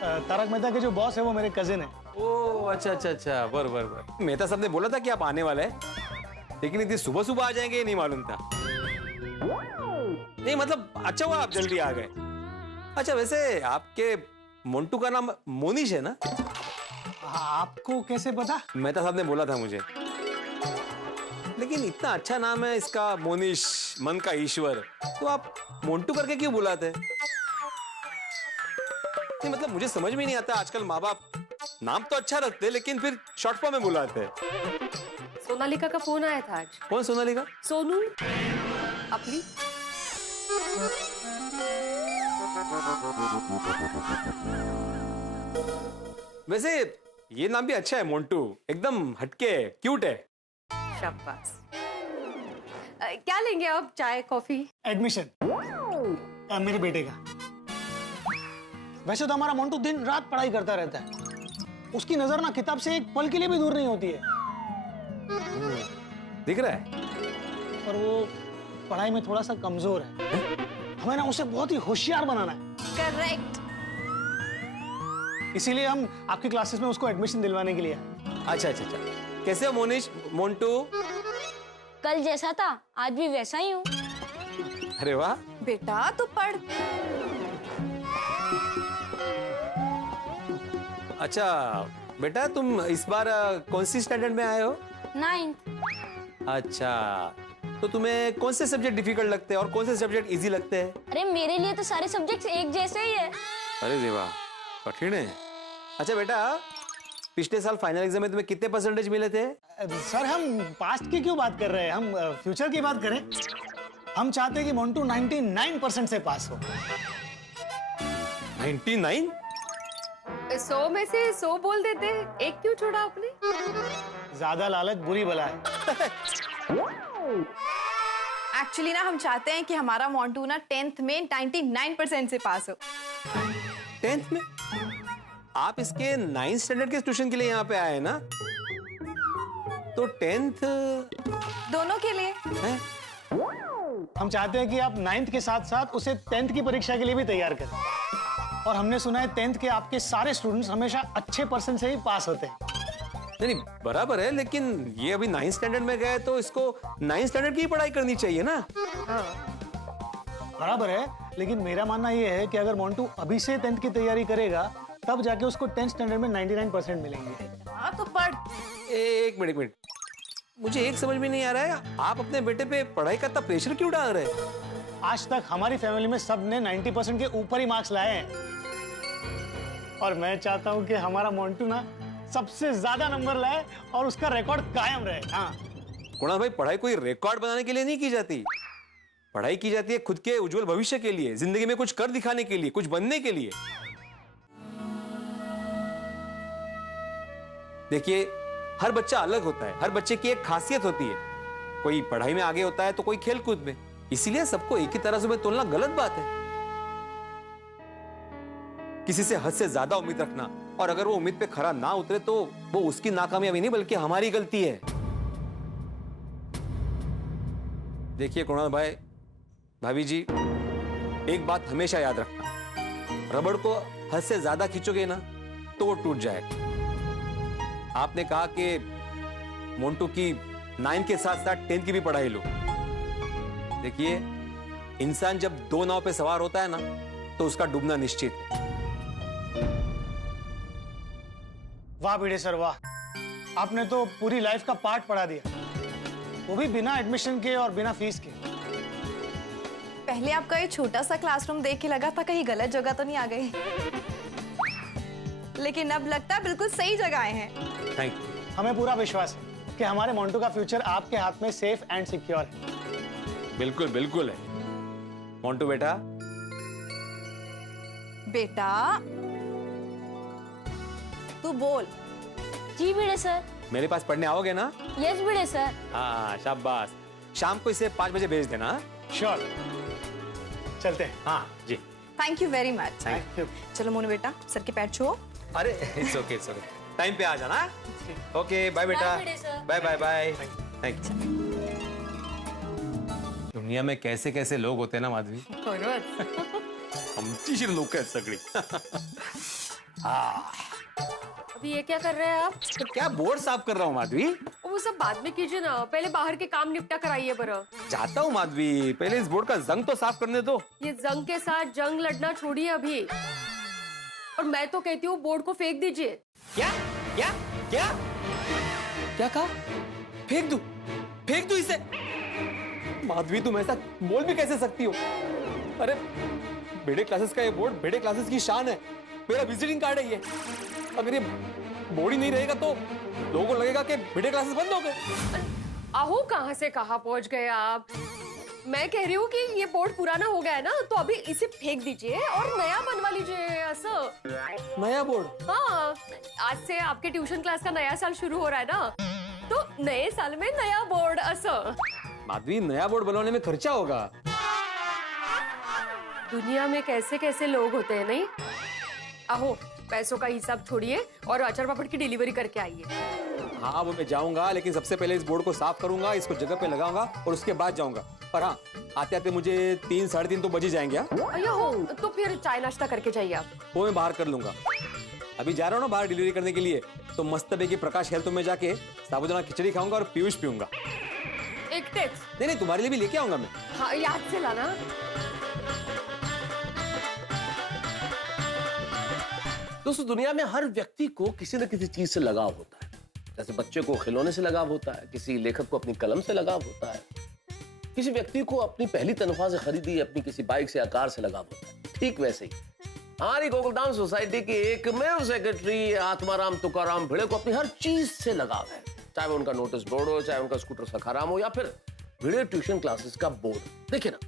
तारक मेहता के जो बॉस है वो मेरे कजिन है। ओह अच्छा, बराबर। मेहता साहब ने बोला था कि आप आने वाले हैं, लेकिन इतनी सुबह सुबह आ जाएंगे नहीं मालूम था। नहीं मतलब अच्छा हुआ आप जल्दी आ गए। अच्छा, वैसे आपके मोंटू का नाम मोनिश है ना? आपको कैसे पता? मेहता साहब ने बोला था मुझे। लेकिन इतना अच्छा नाम है इसका, मोनिश, मन का ईश्वर, तो आप मोंटू करके क्यों बुलाते? नहीं मतलब मुझे समझ में नहीं आता, आजकल माँ बाप नाम तो अच्छा रखते लेकिन फिर शॉर्ट फॉर्म में बुलाते। सोनालिका का फोन आया था आज। कौन सोनालिका? सोनू अपनी। वैसे ये नाम भी अच्छा है, मोंटू, एकदम हटके, क्यूट है। शाबाश। क्या लेंगे आप, चाय कॉफी? एडमिशन मेरे बेटे का। वैसे तो हमारा मोंटू दिन रात पढ़ाई करता रहता है, उसकी नजर ना किताब से एक पल के लिए भी दूर नहीं होती है। दिख रहा है? पर वो पढ़ाई में थोड़ा सा कमजोर है, हमें ना उसे बहुत ही होशियार बनाना है। करेक्ट। इसीलिए हम आपकी क्लासेस में उसको एडमिशन दिलवाने के लिए आए। अच्छा। कैसे हो मोनिश, मोंटू? कल जैसा था आज भी वैसा ही हूँ। अरे वाह। बेटा तू पढ़। अच्छा बेटा, तुम इस बार कौन सी स्टैंडर्ड में आए हो? 9th। अच्छा, तो तुम्हें कौन से सब्जेक्ट डिफिकल्ट लगते हैं और कौन से सब्जेक्ट इजी लगते हैं? अरे मेरे लिए तो सारे सब्जेक्ट्स एक जैसे ही है। अरे देवा, कठिन है। अच्छा बेटा, पिछले साल फाइनल एग्जाम में तुम्हें कितने परसेंटेज मिले थे? सर हम पास्ट की क्यों बात कर रहे हैं, हम फ्यूचर की बात करें। हम चाहते हैं कि मोंटू 99% से पास हो। 99? 100 में से 100 बोल देते हैं, एक क्यों छोड़ा आपने? ज्यादा लालच बुरी बला है। एक्चुअली ना हम चाहते हैं कि हमारा मोंटू ना 10th में 99% से पास हो। 10th में? आप इसके 9th स्टैंडर्ड के ट्यूशन के लिए यहाँ पे आए हैं ना, तो 10th दोनों के लिए है? हम चाहते हैं कि आप 9th के साथ साथ उसे 10th की परीक्षा के लिए भी तैयार करें। और हमने सुना है 10th के आपके सारे स्टूडेंट्स हमेशा अच्छे परसेंट से ही पास होते हैं। नहीं बराबर है, लेकिन ये अभी 9th स्टैंडर्ड में गए तो इसको 9th स्टैंडर्ड की पढ़ाई करनी चाहिए ना। बराबर है, लेकिन मेरा मानना ये है कि अगर मोंटू अभी से 10th की तैयारी करेगा तब जाके उसको 10th स्टैंडर्ड में 99% मिलेंगे। हाँ तो पढ़। एक मिनट, मुझे एक समझ में नहीं आ रहा है, आप अपने बेटे पे पढ़ाई का इतना प्रेशर क्यों डाल रहे हैं? आज तक हमारी फैमिली में सबने 90% के ऊपर ही मार्क्स लाए हैं और मैं चाहता हूं कि हमारा मोंटू ना सबसे ज्यादा नंबर लाए और उसका रिकॉर्ड कायम रहे। हाँ कुणाल भाई, पढ़ाई कोई रिकॉर्ड बनाने के लिए नहीं की जाती, पढ़ाई की जाती है खुद के उज्जवल भविष्य के लिए, जिंदगी में कुछ कर दिखाने के लिए, कुछ बनने के लिए। देखिए, हर बच्चा अलग होता है, हर बच्चे की एक खासियत होती है, कोई पढ़ाई में आगे होता है तो कोई खेल कूद में, इसीलिए सबको एक ही तरह से तोलना गलत बात है। किसी से हद से ज्यादा उम्मीद रखना और अगर वो उम्मीद पे खरा ना उतरे तो वो उसकी नाकामयाबी नहीं बल्कि हमारी गलती है। देखिए कुणाल भाई, भाभी जी, एक बात हमेशा याद रखना, रबड़ को हद से ज्यादा खींचोगे ना तो वो टूट जाएगा। आपने कहा कि मोंटू की 9 के साथ साथ 10 की भी पढ़ाई लो। देखिए, इंसान जब दो नाव पे सवार होता है ना तो उसका डूबना निश्चित है। वाह भिड़े सर वाह, आपने तो पूरी लाइफ का पार्ट पढ़ा दिया, वो भी बिना एडमिशन के और बिना फीस के। पहले आपका ये छोटा सा क्लासरूम देख के लगा था कहीं गलत जगह तो नहीं आ गए, लेकिन अब लगता है बिल्कुल सही जगह आए हैं। Thank you. हमें पूरा विश्वास है कि हमारे मोंटू का फ्यूचर आपके हाथ में सेफ एंड सिक्योर है। बिल्कुल बिल्कुल है। मोंटू बेटा, बेटा तू बोल। जी भिड़े सर। मेरे पास पढ़ने आओगे ना? यस भिड़े सर। हाँ शाबाश, शाम को इसे 5 बजे भेज देना। श्योर, चलते हैं। हाँ जी। Thank you very much. Thank you. चलो मोनू बेटा, सर के पैर छुओ। अरे इट्स ओके, टाइम पे आ जाना। ओके बाय बेटा, bye bye bye. Thank you. दुनिया में कैसे कैसे लोग होते हैं ना माधवी, आमची लोक आहेत सगळी। अभी ये क्या कर रहे हैं आप? तो क्या बोर्ड साफ कर रहा हूँ माधवी। वो सब बाद में कीजिए ना, पहले बाहर के काम निपटा कराइए बरा। जाता हूँ माधवी, पहले इस बोर्ड का जंग तो साफ करने दो। ये जंग के साथ जंग लड़ना छोड़िए अभी, और मैं तो कहती हूँ बोर्ड को फेंक दीजिए। क्या क्या क्या क्या कहा? फेंक दू इसे? माधवी तुम ऐसा बोल भी कैसे सकती हो? अरे बेड़े क्लासेस का ये बोर्ड बेड़े क्लासेस की शान है, मेरा विजिटिंग कार्ड है ये। अगर ये बोर्ड ही नहीं रहेगा तो लोगों को लगेगा कि बेड़े क्लासेस बंद हो गए। आहू कहाँ से कहाँ पहुँच गए आप? मैं कह रही हूँ कि ये बोर्ड पुराना हो गया है ना, तो अभी इसे फेंक दीजिए और नया बनवा लीजिए। ऐसा नया बोर्ड? हाँ, आज से आपके ट्यूशन क्लास का नया साल शुरू हो रहा है ना, तो नए साल में नया बोर्ड। ऐसा माधवी, नया बोर्ड बनवाने में खर्चा होगा। दुनिया में कैसे कैसे लोग होते हैं नहीं? आहो, पैसों का हिसाब छोड़िए और अचार पापड़ की डिलीवरी करके आइए। हाँ वो मैं जाऊंगा, लेकिन सबसे पहले इस बोर्ड को साफ करूंगा, इसको जगह पे लगाऊंगा और उसके बाद जाऊंगा। पर हाँ, आते आते मुझे 3 साढ़े 3 तो बज ही जाएंगे। अयो हो, तो फिर चाय नाश्ता करके जाइए आप। वो मैं बाहर कर लूंगा। अभी जा रहा हूँ ना बाहर डिलीवरी करने के लिए, तो मस्त की प्रकाश हेल्थ में जाके साबुदाना खिचड़ी खाऊंगा और पीयूष पीऊंगा। एक टेक्स्ट? नहीं, तुम्हारे लिए भी लेके आऊंगा मैं। हाँ, याद से लाना। दोस्तों, दुनिया में हर व्यक्ति को किसी न किसी चीज से लगाव होता है। जैसे बच्चे को खिलौने से लगाव होता है, किसी लेखक को अपनी कलम से लगाव होता है, किसी व्यक्ति को अपनी पहली तनख्वाह से खरीदी अपनी किसी बाइक से या कार से लगाव होता है। ठीक वैसे ही हमारी गोकुलधाम सोसाइटी के एकमेव सेक्रेटरी आत्माराम तुकाराम भिड़े को अपनी हर चीज से लगाव है, चाहे वो उनका नोटिस बोर्ड हो, चाहे उनका स्कूटर सखाराम हो, या फिर भिड़े ट्यूशन क्लासेस का बोर्ड। देखिए ना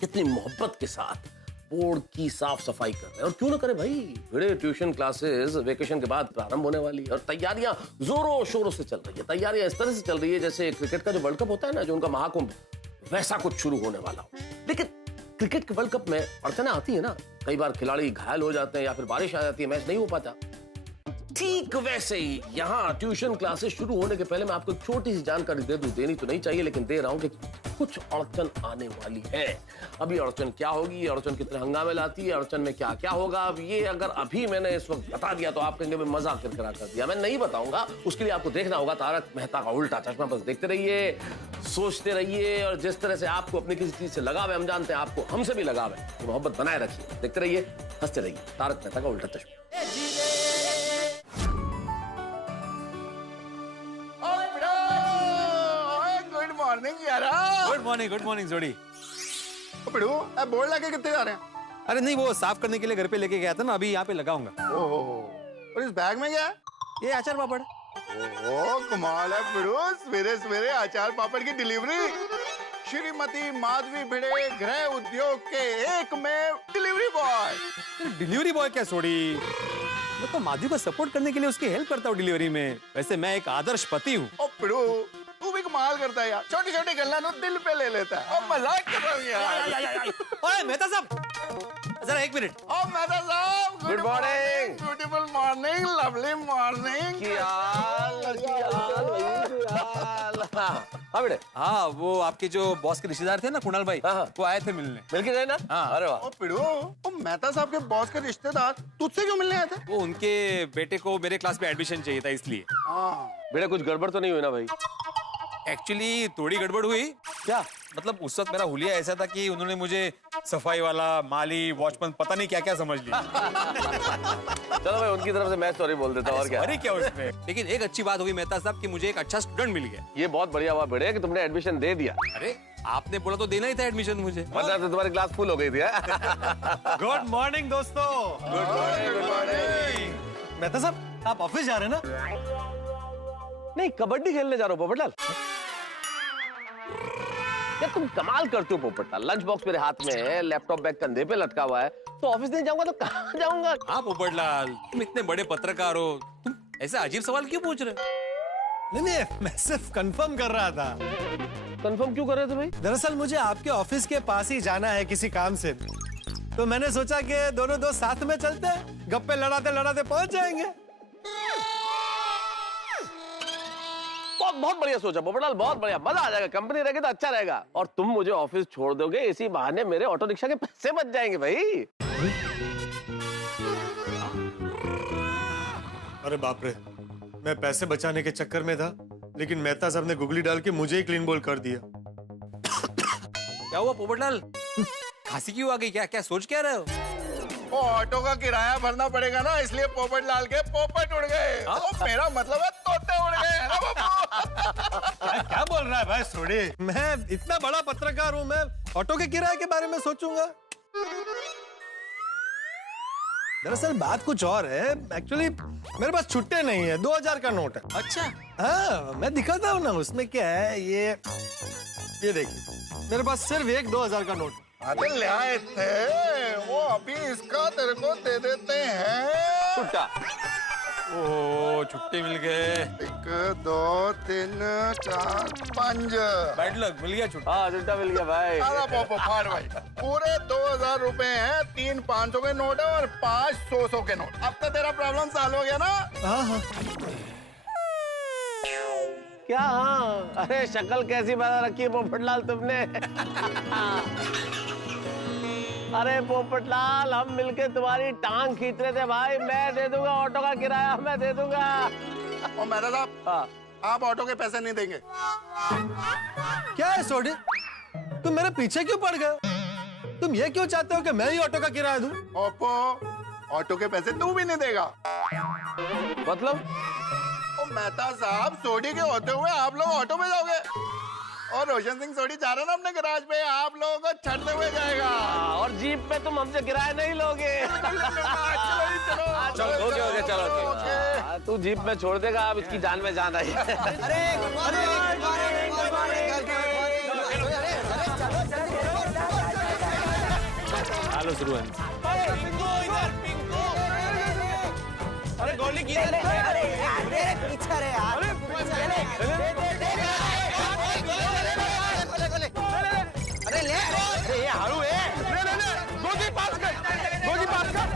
कितनी मोहब्बत के साथ बोर्ड की साफ सफाई कर रहे हैं। और क्यों ना करे भाई, भिड़े ट्यूशन क्लासेस वेकेशन के बाद प्रारंभ होने वाली है और तैयारियां जोरों शोरों से चल रही है। तैयारियां इस तरह से चल रही है जैसे क्रिकेट का जो वर्ल्ड कप होता है ना, जो उनका महाकुंभ, वैसा कुछ शुरू होने वाला हो। लेकिन क्रिकेट के वर्ल्ड कप में अड़चनें आती है ना, कई बार खिलाड़ी घायल हो जाते हैं या फिर बारिश आ जाती है, मैच नहीं हो पाता। ठीक वैसे ही यहाँ ट्यूशन क्लासेस शुरू होने के पहले मैं आपको एक छोटी सी जानकारी दे दूं, देनी तो नहीं चाहिए लेकिन दे रहा हूं कि कुछ अड़चन आने वाली है। अभी अड़चन क्या होगी, अड़चन कितने हंगामे लाती है, अड़चन में क्या क्या होगा, अब ये अगर अभी मैंने इस वक्त बता दिया तो आप कहेंगे मैं मजाक किरकिरा कर दिया। मैं नहीं बताऊंगा, उसके लिए आपको देखना होगा तारक मेहता का उल्टा चश्मा। बस देखते रहिए, सोचते रहिए, और जिस तरह से आपको अपनी किसी चीज से लगाव है, हम जानते हैं आपको हमसे भी लगाव है, तो मोहब्बत बनाए रखिए। देखते रहिए, हंसते रहिए। तारक मेहता का उल्टा चश्मा। गुड मॉर्निंग यार। गुड मॉर्निंग जोड़ी। पिड़ू अब बोर्ड लाके कितने जा रहे हैं? अरे नहीं, वो साफ करने के लिए घर पे लेके गया था ना, अभी यहाँ पे लगाऊंगा। ओहो, और इस बैग में क्या है? ये अचार पापड़। ओहो कमाल है पिड़ू, सवेरे सवेरे अचार पापड़ की डिलीवरी। श्रीमती माधवी भिड़े गृह उद्योग के एक में डिलीवरी बॉय। डिलीवरी बॉय क्या सोड़ी, मैं तो माधवी को सपोर्ट करने के लिए उसकी हेल्प करता हूँ डिलीवरी में। वैसे मैं एक आदर्श पति हूँ। ओ पिड़ू तू भी कमाल करता है यार, छोटी छोटी गल्ला नो दिल पे ले लेता है। और मजाक कर रहा हूँ यार। ओए मेहता साहब जरा एक मिनट। ओ मेहता साहब good morning. Beautiful morning, lovely morning. हाँ बेटे। हाँ वो आपके जो बॉस के रिश्तेदार थे ना कुणाल भाई, वो आए थे मिलने। मिल के गए ना? हाँ। अरे वाह। ओ पिड़ू, ओ मेहता साहब के बॉस के रिश्तेदार तुझसे क्यों मिलने आए थे? वो उनके बेटे को मेरे क्लास में एडमिशन चाहिए था इसलिए। बेटा कुछ गड़बड़ तो नहीं हुई ना भाई? एक्चुअली थोड़ी गड़बड़ हुई। क्या मतलब उस वक्त मेरा हुलिया ऐसा था कि उन्होंने मुझे सफाई वाला, माली, वॉचमैन पता नहीं क्या क्या समझ लिया। चलो भाई उनकी तरफ से मैं सॉरी बोल देता हूँ। और क्या? अरे क्या उसमें। लेकिन एक अच्छी बात हुई मेहता साहब कि मुझे एक अच्छा स्टूडेंट मिल गया। ये बहुत बढ़िया हुआ बेटे कि तुमने एडमिशन दे दिया। अरे आपने बोला तो देना ही था एडमिशन मुझे। मतलब तो तुम्हारी क्लास फुल हो गई थी। गुड मॉर्निंग दोस्तों। Good morning. Good morning. Mehta साहब आप ऑफिस जा रहे हैं ना? नहीं कबड्डी खेलने जा रहा हूँ पोपटलाल। यार तुम कमाल करते हो पोपटलाल, लंच बॉक्स मेरे हाथ में है, लैपटॉप बैग कंधे पे लटका हुआ है, तो ऑफिस नहीं जाऊंगा तो कहाँ जाऊंगा? हाँ पोपटलाल तुम इतने बड़े पत्रकार हो, तुम ऐसे अजीब सवाल क्यों पूछ रहे हो? नहीं मैं सिर्फ कंफर्म कर रहा था। कंफर्म क्यों कर रहे थे भाई? दरअसल मुझे आपके ऑफिस के पास ही जाना है किसी काम से, तो मैंने सोचा कि दोनों दोस्त साथ में चलते हैं, गप्पे लड़ाते लड़ाते पहुंच जाएंगे। बहुत बढ़िया सोचा पोपटलाल, बहुत बढ़िया, मजा आ जाएगा, कंपनी रहेगी तो अच्छा रहेगा। और तुम मुझे ऑफिस छोड़ दोगे, इसी बहाने मेरे ऑटो रिक्शा के पैसे बच जाएंगे भाई। अरे बाप रे, मैं पैसे बचाने के चक्कर में था, लेकिन मेहता साहब ने गुगली डाल के मुझे ही क्लीन बोल कर दिया। क्या हुआ पोपटलाल, खांसी क्यों आ गई? क्या क्या सोच क्या रहे हो? वो ऑटो का किराया भरना पड़ेगा ना, इसलिए पोपट लाल के पोपट उड़ गए। तो मेरा मतलब है तोते उड़ गए। क्या बोल रहा है भाई सोडी? मैं इतना बड़ा पत्रकार हूँ, मैं ऑटो के किराए के बारे में सोचूंगा? दरअसल बात कुछ और है। एक्चुअली मेरे पास छुट्टे नहीं है, 2000 का नोट है। अच्छा हाँ मैं दिखाता हूँ ना, उसमें क्या है, ये देखिए मेरे पास सिर्फ एक 2000 का नोट। अरे ले आए थे वो, अभी इसका तेरे को दे देते हैं छुट्टा। ओह छुट्टी मिल गए। 1 2 3 4 5 बैड लक, मिल गया छुट्टा। हाँ छुट्टा मिल गया भाई। अरे पोपो फाड़ भाई, पूरे 2000 रुपए हैं, 3 500 के नोट है और 5 100 के नोट। अब तो तेरा प्रॉब्लम सॉल्व हो गया ना? हाँ क्या? हाँ अरे शक्ल कैसी बना रखी है पोपटलाल तुमने। अरे पोपटलाल हम मिलके तुम्हारी टांग खींच रहे थे भाई। मैं दे दूंगा ऑटो का किराया, मैं दे दूंगा। और मेहता साहब आप ऑटो के पैसे नहीं देंगे? क्या है सोडी, तुम मेरे पीछे क्यों पड़ गए? तुम ये क्यों चाहते हो कि मैं ही ऑटो का किराया दूं? ओप्पो ऑटो के पैसे तू भी नहीं देगा? मतलब? मेहता साहब सोडी के होते हुए आप लोग ऑटो में जाओगे, और रोशन सिंह सोडी जा रहे ना अपने गैराज पे, आप लोगों को छड़ते हुए जाएगा। और जीप पे तुम हमसे किराया नहीं लोगे। चलो ओके चलो तू जीप में छोड़ देगा, अब इसकी जान में जान आई। हेलो शुरू है। अरे गोली की अरे पीछे रे यार, अरे ले अरे हारू है, ले गोली पास कर, गोली पास कर।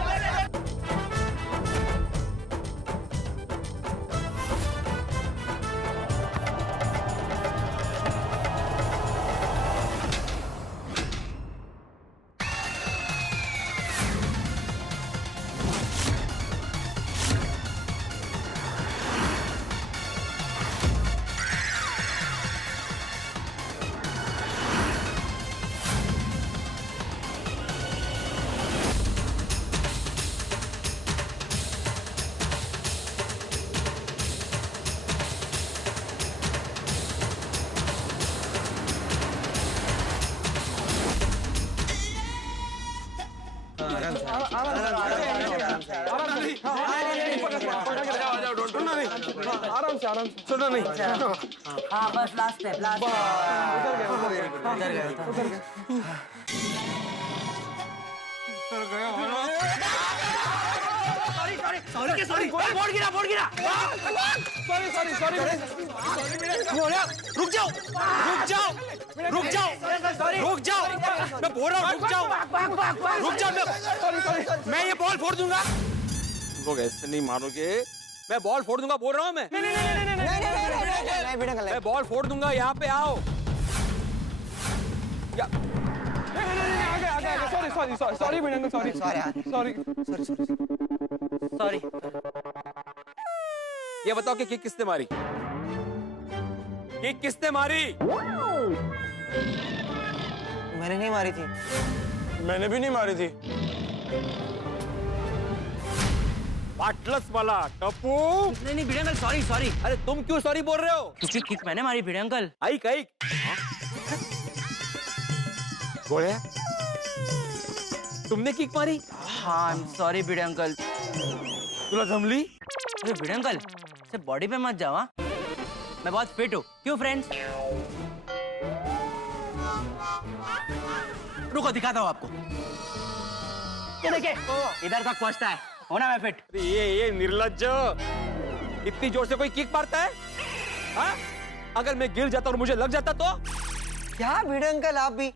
आराम से सुनो नहीं। हाँ बस लास्ट है, लास्ट। उधर गए। सॉरी बोर्ड गिरा। सॉरी। रुक जाओ। मैं बोल रहा हूँ रुक जाओ। मैं ये बॉल फोड़ दूंगा। लोग ऐसे नहीं मारोगे, मैं बॉल फोड़ दूंगा बोल रहा हूँ मैं। मैं बॉल फोड़ दूंगा, यहाँ पे आओ। Sorry Bhidangal, sorry. ये बताओ कि किक किसने मारी? किक किसने मारी? मैंने नहीं मारी थी। मैंने भी नहीं मारी थी। बाटलस वाला टप्पू। नहीं भिड़े अंकल, सॉरी। अरे तुम क्यों सॉरी बोल रहे हो? क्योंकि किक मैंने मारी भिड़े अंकल। आई गोया, तुमने किक मारी? हाँ सॉरी भिड़े अंकल। तुला जमली? अरे भिड़े अंकल सिर्फ बॉडी पे मत जाओ। हाँ मैं बहुत फिट हूँ। क्यों फ्रेंड्स? रुको दिखाता हूँ आपको। ये देखिए इधर तक पहुँचता है, होना मैं फिट। ये निर्लज्ज, इतनी जोर से कोई किक मारता है? हाँ? अगर मैं गिर जाता और मुझे लग जाता तो? क्या भिड़े अंकल आप भी,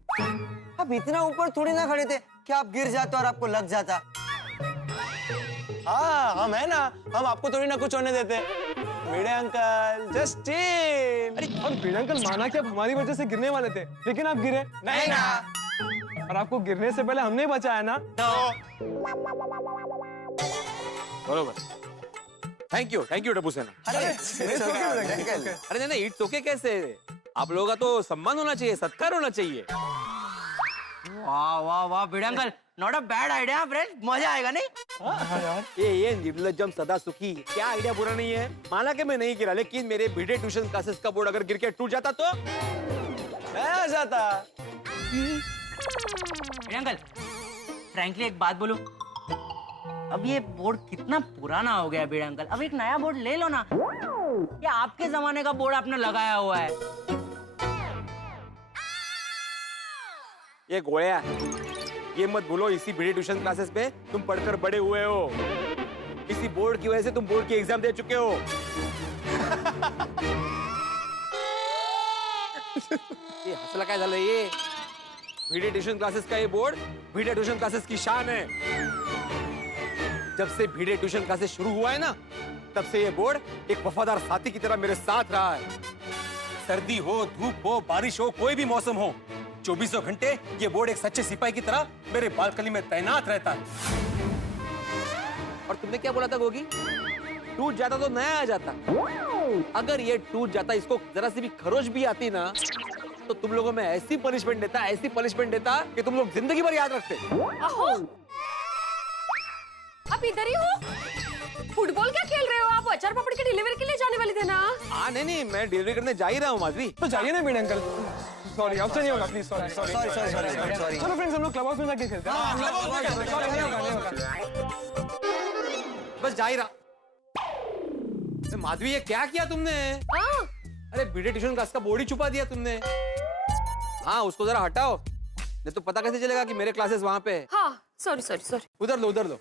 आप इतना ऊपर थोड़ी ना खड़े थे कि आप गिर जाते और आपको लग जाता। हाँ हम है ना, हम आपको थोड़ी ना कुछ होने देते। भिड़े अंकल जस्ट चिल। अरे और भिड़े अंकल माना कि आप हमारी वजह से गिरने वाले थे, लेकिन आप गिरे नहीं ना। और आपको गिरने से पहले हमने बचाया ना। बरोबर। थैंक यू टप्पू सेना। अरे नहीं इट्स ओके। कैसे आप लोगों का तो सम्मान होना चाहिए, सत्कार होना चाहिए। वाह Bhide uncle, not a bad idea friend, मजा आएगा नहीं? ये निर्लज्जम सदा सुखी, क्या आइडिया बुरा नहीं है। माना कि मैं नहीं गिरा, लेकिन मेरे भिड़े ट्यूशन क्लासेस का बोर्ड अगर गिर के टूट जाता तो मैं आ जाता। भिड़े अंकल फ्रैंकली एक बात बोलूं, अब ये बोर्ड कितना पुराना हो गया भिड़े अंकल, अब एक नया बोर्ड ले लो ना। ये आपके जमाने का बोर्ड आपने लगाया हुआ है। ये गोया, ये मत भूलो इसी भिड़े ट्यूशन क्लासेस पे तुम पढ़कर बड़े हुए हो। इसी बोर्ड की वजह से तुम बोर्ड की एग्जाम दे चुके हो। ये हंसला क्या झालं ये? भिड़े ट्यूशन क्लासेस का ये बोर्ड भिड़े ट्यूशन क्लासेस की शान है। जब से भिड़े ट्यूशन क्लासेस शुरू हुआ है ना, तब से ये बोर्ड एक वफादार साथी की तरह मेरे साथ रहा है। सर्दी हो, धूप हो, बारिश हो, कोई भी मौसम हो, 24 घंटे ये बोर्ड एक सच्चे सिपाही की तरह मेरे बालकनी में तैनात रहता है। और तुमने क्या बोला था गोगी? टूट जाता तो नया आ जाता। अगर ये टूट जाता, इसको जरा सी भी खरोच भी आती ना, तो तुम लोगों में ऐसी पनिशमेंट देता कि तुम लोग जिंदगी भर याद रखते। आप इधर ही हो? फुटबॉल क्या खेल रहे हो आप? अचार पापड़ की डिलीवरी के लिए जाने वाले थे ना? हाँ नहीं मैं डिलीवरी करने जा ही रहा हूँ माधवी। तो जाइए ना भिड़े अंकल। सॉरी आपसे नहीं होगा प्लीज। सॉरी। चलो फ्रेंड्स हम लोग क्लब हाउस में जाके खेलते हैं। बस जा ही रहा। माधवी ये क्या किया तुमने? अरे भिड़े ट्यूशन क्लास का बोर्ड ही छुपा दिया तुमने। हाँ उसको जरा हटाओ, नहीं तो पता कैसे चलेगा कि मेरे क्लासेस वहाँ पे है। हाँ सॉरी। उधर लो।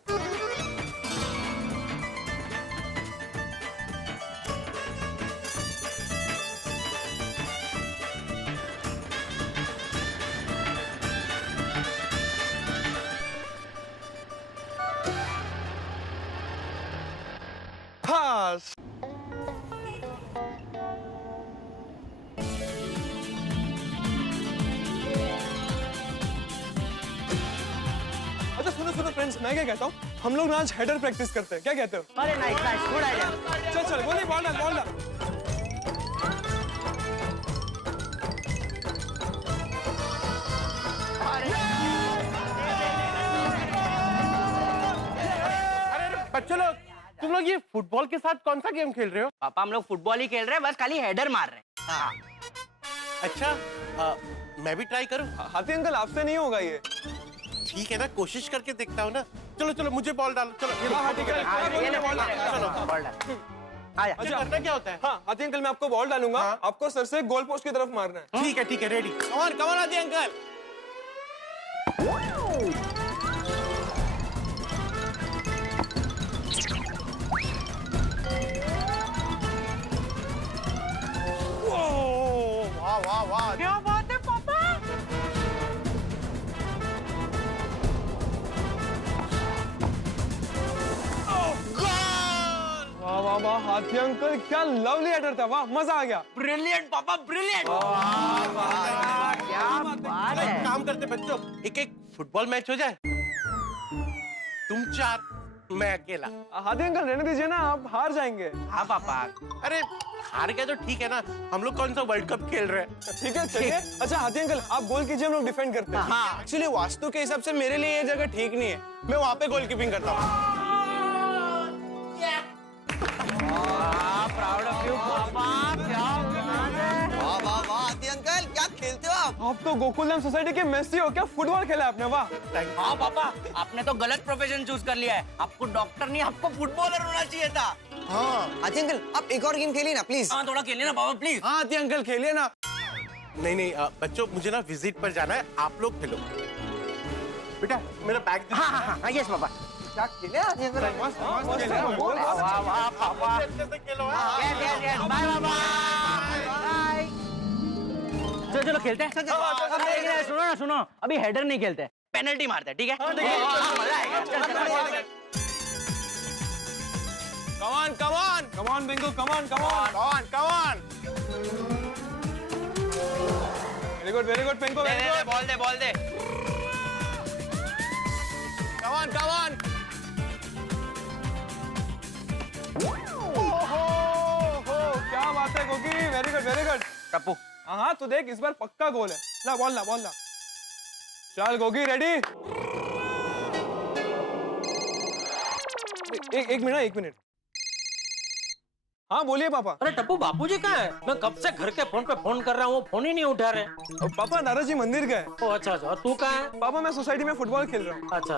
पास। अच्छा सुनो फ्रेंड्स, मैं क्या कहता हूँ, हम लोग आज हेडर प्रैक्टिस करते हैं, क्या कहते हो? अरे नाइस गुड आइडिया। चल बोलिए बॉल डाल। बच्चों लोग, तुम लोग ये फुटबॉल के साथ कौन सा गेम खेल रहे हो? पापा हम लोग फुटबॉल ही खेल रहे हैं, बस खाली हेडर मार रहे हैं। हाँ। अच्छा मैं भी ट्राई करूं? हाथी अंकल आपसे नहीं होगा ये। ठीक है ना, कोशिश करके देखता हूँ ना। चलो चलो मुझे बॉल डालो, चलो ठीक है, चलो बॉल डाल। अच्छा करना क्या होता है? हाँ हाथी अंकल, मैं आपको बॉल डालूंगा, आपको सर से गोल पोस्ट की तरफ मारना है। ठीक है रेडी। कम ऑन हाथी अंकल। वाह वाह वाह, क्या बात है पापा। वाह वाह वाह हाथी अंकल, क्या लवली हेडर था, वाह मजा आ गया। ब्रिलियंट पापा, ब्रिलियंट। क्या बात है। काम करते बच्चों, एक फुटबॉल मैच हो जाए, तुम 4 मैं अकेला। हाथी अंकल रहने दीजिए ना, आप हार जाएंगे। हाँ पापा, अरे हार गए तो ठीक है ना, हम लोग कौन सा वर्ल्ड कप खेल रहे हैं। ठीक है चलिए। अच्छा हाथी अंकल, आप गोल कीजिए, हम लोग डिफेंड करते हैं। हाँ। एक्चुअली वास्तु के हिसाब से मेरे लिए ये जगह ठीक नहीं है, मैं वहाँ पे गोल कीपिंग करता हूँ। प्राउड ऑफ यू पापा, क्या वाह वाह वाह हाथी अंकल, क्या खेलते हो आप? आप तो गोकुलधाम सोसाइटी के मेसी हो, क्या फुटबॉल खेला आपने, वाह। हाँ पापा, आपने तो गलत प्रोफेशन चूज कर लिया है, आपको डॉक्टर नहीं आपको फुटबॉलर होना चाहिए था। हाँ हाथी अंकल, आप एक और गेम खेलिए ना प्लीज। हाँ थोड़ा खेलिए ना पापा प्लीज। हाँ हाथी अंकल खेलिए ना। नहीं बच्चों, मुझे ना विजिट पर जाना है, आप लोग खेलो। बेटा मेरा बैग। हाँ यस पापा। क्या खेले हाथी अंकल? वाह वाह पापा, अच्छे से खेलो। Bye bye. चलो खेलते हैं। सुनो अभी हेडर नहीं खेलते, पेनल्टी मारते हैं, ठीक है? मजा आएगा। Come on, Bingo, come on. Very good, Bingo, very good. Ball they. Come on. क्या बात है गोगी, वेरी गुड। टप्पू। हाँ तू देख, इस बार पक्का गोल है। ला बॉल ला। चल गोगी रेडी। एक मिनट। हाँ बोलिए पापा। अरे टप्पू, बापूजी कहाँ है? मैं कब से घर के फोन पे फोन कर रहा हूँ, फोन ही नहीं उठा रहे। पापा दादाजी मंदिर गए। ओ अच्छा, और तू कहाँ है? पापा मैं सोसाइटी में फुटबॉल खेल रहा हूँ। अच्छा।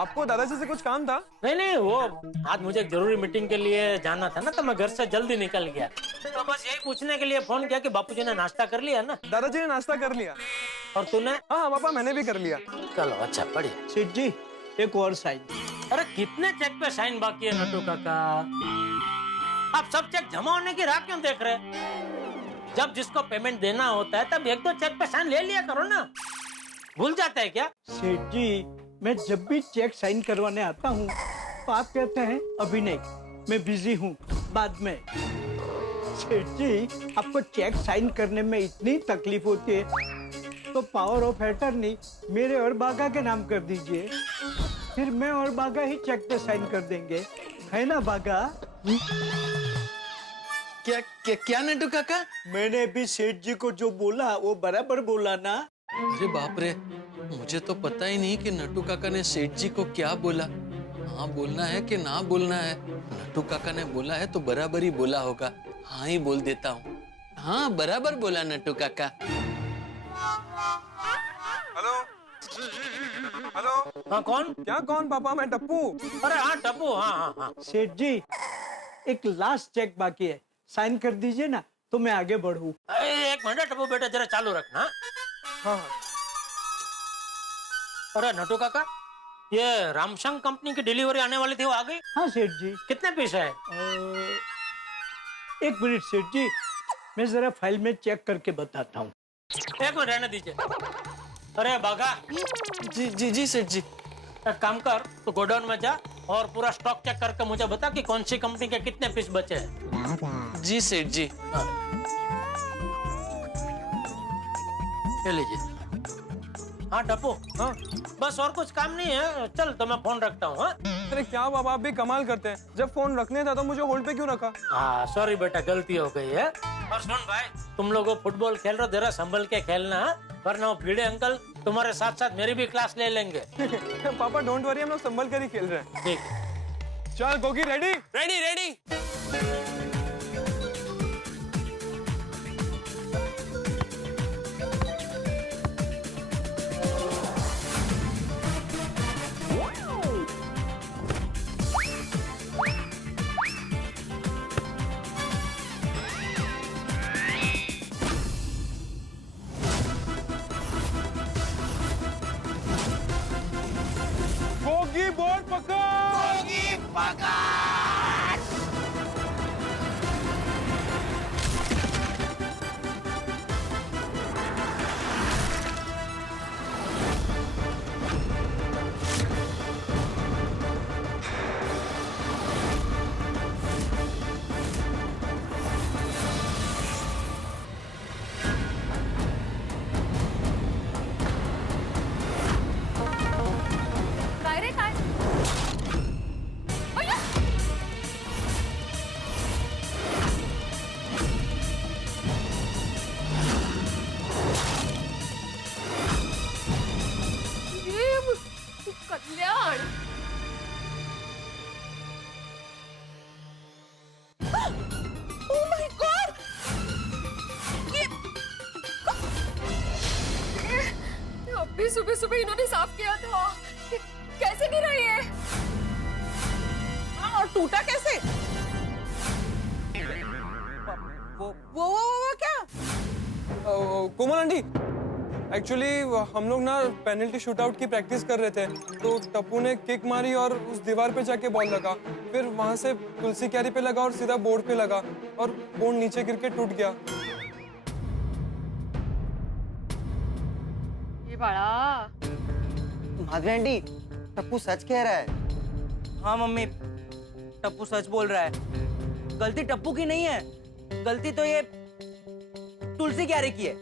आपको दादाजी से कुछ काम था? नहीं, वो आज मुझे एक जरूरी मीटिंग के लिए जाना था ना, तो मैं घर से जल्दी निकल गया। तो बस यही पूछने के लिए फोन किया कि बापूजी ने नाश्ता कर लिया ना? दादाजी ने नाश्ता कर लिया। और तूने? हाँ पापा मैंने भी कर लिया। चलो अच्छा, बढ़िया। सेठ जी एक और साइन। अरे कितने चेक पे साइन बाकी है नटू काका? आप सब चेक जमा होने की राह क्यों देख रहे? जब जिसको पेमेंट देना होता है तब 1-2 चेक पे साइन ले लिया करो ना, भूल जाता है क्या? सेठ जी मैं जब भी चेक साइन करवाने आता हूँ तो आप कहते हैं अभी नहीं, मैं बिजी हूँ, बाद में। सेठ जी आपको चेक साइन करने में इतनी तकलीफ होती है तो पावर ऑफ अटर्नी मेरे और बागा के नाम कर दीजिए, फिर मैं और बागा ही चेक पे साइन कर देंगे, है ना बागा? क्या नटू काका? मैंने भी सेठ जी को जो बोला वो बराबर बोला ना? अरे बाप रे, मुझे तो पता ही नहीं कि नटू काका ने सेठ जी को क्या बोला। हाँ बोलना है कि ना बोलना है? नटू काका ने बोला है तो बराबर ही बोला होगा, हाँ ही बोल देता हूँ। हाँ बराबर बोला नटू काका। हेलो। हाँ कौन? क्या कौन पापा? मैं टप्पू। अरे हाँ टप्पू, हाँ। सेठ जी एक लास्ट चेक बाकी है, साइन कर दीजिए ना तो मैं आगे बढ़ूं। एक मिनट टप्पू बेटा, जरा चालू रखना। हाँ। अरे नटू काका, ये रामशंग कंपनी की डिलीवरी आने वाली थी, वो आ गई? हाँ सेठ जी। कितने पीस है? एक मिनट सेठ जी, मैं जरा फाइल में चेक करके बताता हूँ। एक मिनट रहने दीजिए। अरे बागा। जी सेठ जी। एक काम कर, तो गोडाउन में जा और पूरा स्टॉक चेक करके मुझे बता कि कौन सी कंपनी के कितने पीस बचे हैं। जी सेठ जी। ले लीजिए। हाँ टप्पू। हाँ बस और कुछ काम नहीं है, चल तो मैं फोन रखता हूँ। अरे क्या बाबा, आप भी कमाल करते हैं, जब फोन रखने था तो मुझे होल्ड पे क्यों रखा? हाँ सॉरी बेटा, गलती हो गई है। और सुन भाई, तुम लोग फुटबॉल खेल रहे हो, जरा संभल के खेलना, वरना वो भीड़े अंकल तुम्हारे साथ साथ मेरी भी क्लास ले लेंगे। पापा डोंट वरी, हम लोग संभल कर ही खेल रहे हैं। ठीक। चल गोगी रेडी? रेडी। अभी सुबह सुबह इन्होंने साफ किया था। कैसे गिरा ये? हाँ, और टूटा कैसे? वो क्या? कोमल आंटी, एक्चुअली हम लोग ना पेनल्टी शूटआउट की प्रैक्टिस कर रहे थे, तो टप्पू ने किक मारी और उस दीवार पे जाके बॉल लगा, फिर वहां से तुलसी क्यारी पे लगा और सीधा बोर्ड पे लगा और बोर्ड नीचे गिर के टूट गया। ये बड़ा माधवी आंटी, टप्पू सच कह रहा है। हाँ मम्मी, टप्पू सच बोल रहा है। गलती टप्पू की नहीं है, गलती तो ये तुलसी क्यारी की है।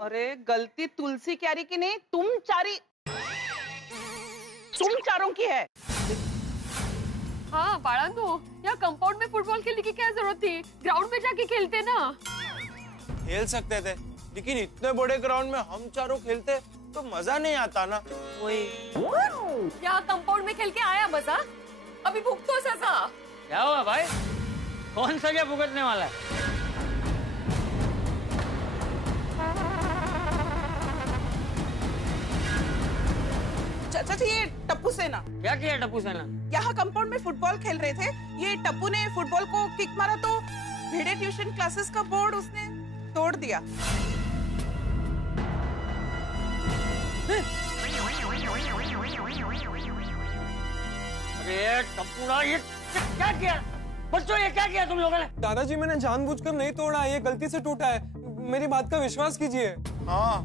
अरे गलती तुलसी क्यारी की नहीं, तुम चारों की है। हाँ बाळांनो, यहाँ कंपाउंड में फुटबॉल खेलने की क्या जरूरत थी? ग्राउंड में जाके खेलते ना। खेल सकते थे, लेकिन इतने बड़े ग्राउंड में हम चारों खेलते तो मजा नहीं आता ना। वही यहाँ कंपाउंड में खेल के आया मजा, अभी भुगतो सजा। क्या हुआ भाई, कौन सजा भुगतने वाला है? चाचा ये टप्पू सेना। क्या किया टप्पू सेना? यहाँ कंपाउंड में फुटबॉल खेल रहे थे, ये टप्पू ने फुटबॉल को किक मारा तो भिड़े ट्यूशन क्लासेस का बोर्ड उसने तोड़ दिया। अरे टप्पूड़ा, ये क्या किया बच्चों, ये क्या किया तुम लोगों ने? दादाजी मैंने जानबूझकर नहीं तोड़ा, ये गलती से टूटा है, मेरी बात का विश्वास कीजिए। हाँ।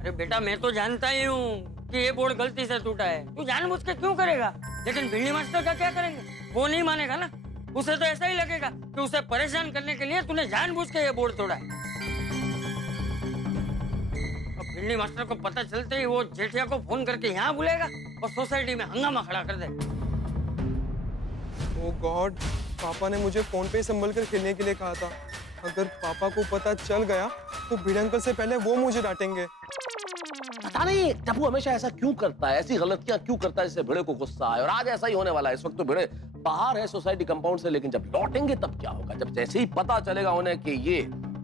अरे बेटा, मैं तो जानता ही हूँ कि ये बोर्ड गलती से टूटा है, तू जानबूझ के क्यों करेगा? लेकिन भिंडी मास्टर का क्या करेंगे? वो नहीं मानेगा ना, उसे तो ऐसा ही लगेगा कि उसे परेशान करने के लिए तूने जानबूझ के ये बोर्ड तोड़ा है। अब भिंडी मास्टर को पता चलते ही वो जेठिया को फोन करके यहाँ बुलाएगा और सोसाइटी में हंगामा खड़ा कर देगा। ओह गॉड, पापा ने मुझे फोन पे ही संभल कर खेलने के लिए कहा था। अगर पापा को पता चल गया तो भिड़े अंकल से पहले वो मुझे डांटेंगे। पता नहीं टप्पू हमेशा ऐसा क्यों करता है, ऐसी गलतियां क्यों करता है जिससे भिड़े को गुस्सा आए, और आज ऐसा ही होने वाला है। इस वक्त तो भिड़े बाहर है सोसाइटी कंपाउंड से, लेकिन जब लौटेंगे तब क्या होगा? जब जैसे ही पता चलेगा उन्हें कि ये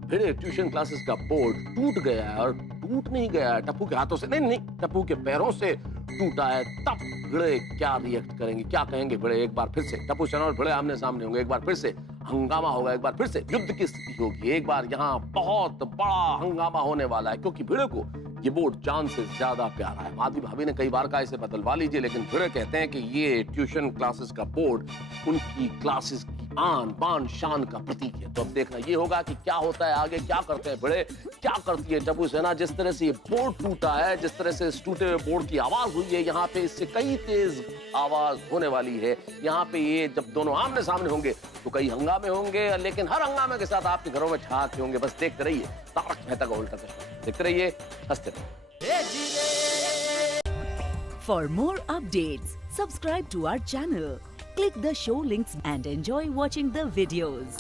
भिड़े ट्यूशन क्लासेस का बोर्ड टूट गया है, और टूट नहीं गया है टप्पू के हाथों से, नहीं टप्पू के पैरों से टूटा है, तब भिड़े क्या रिएक्ट करेंगे, क्या कहेंगे भिड़े? एक बार फिर से टप्पू सेना और भिड़े आमने सामने होंगे, एक बार फिर से हंगामा होगा, एक बार फिर से युद्ध की स्थिति होगी, एक बार यहाँ बहुत बड़ा हंगामा होने वाला है, क्योंकि भिड़े को ये बोर्ड जान से ज्यादा प्यारा है। माधवी भाभी ने कई बार कहा इसे बदलवा लीजिए, लेकिन भिड़े कहते हैं कि ये ट्यूशन क्लासेस का बोर्ड उनकी क्लासेस की आन बान शान का प्रतीक है। तो अब देखना ये होगा कि क्या होता है आगे, क्या करते हैं भिड़े, क्या करती है टप्पू सेना। जिस तरह से ये बोर्ड टूटा है, जिस तरह से इस टूटे हुए बोर्ड की आवाज हुई है यहाँ पे, इससे कई तेज आवाज होने वाली है यहाँ पे। ये जब दोनों आमने सामने होंगे तो कई हंगामे होंगे, लेकिन हर हंगामे के साथ आपके घरों में ठहाके होंगे। बस देखते रहिए तारक मेहता का उल्टा चश्मा, देखते रहिए, हंसते रहिए। For more updates, subscribe to our channel, click the show links and enjoy watching the videos.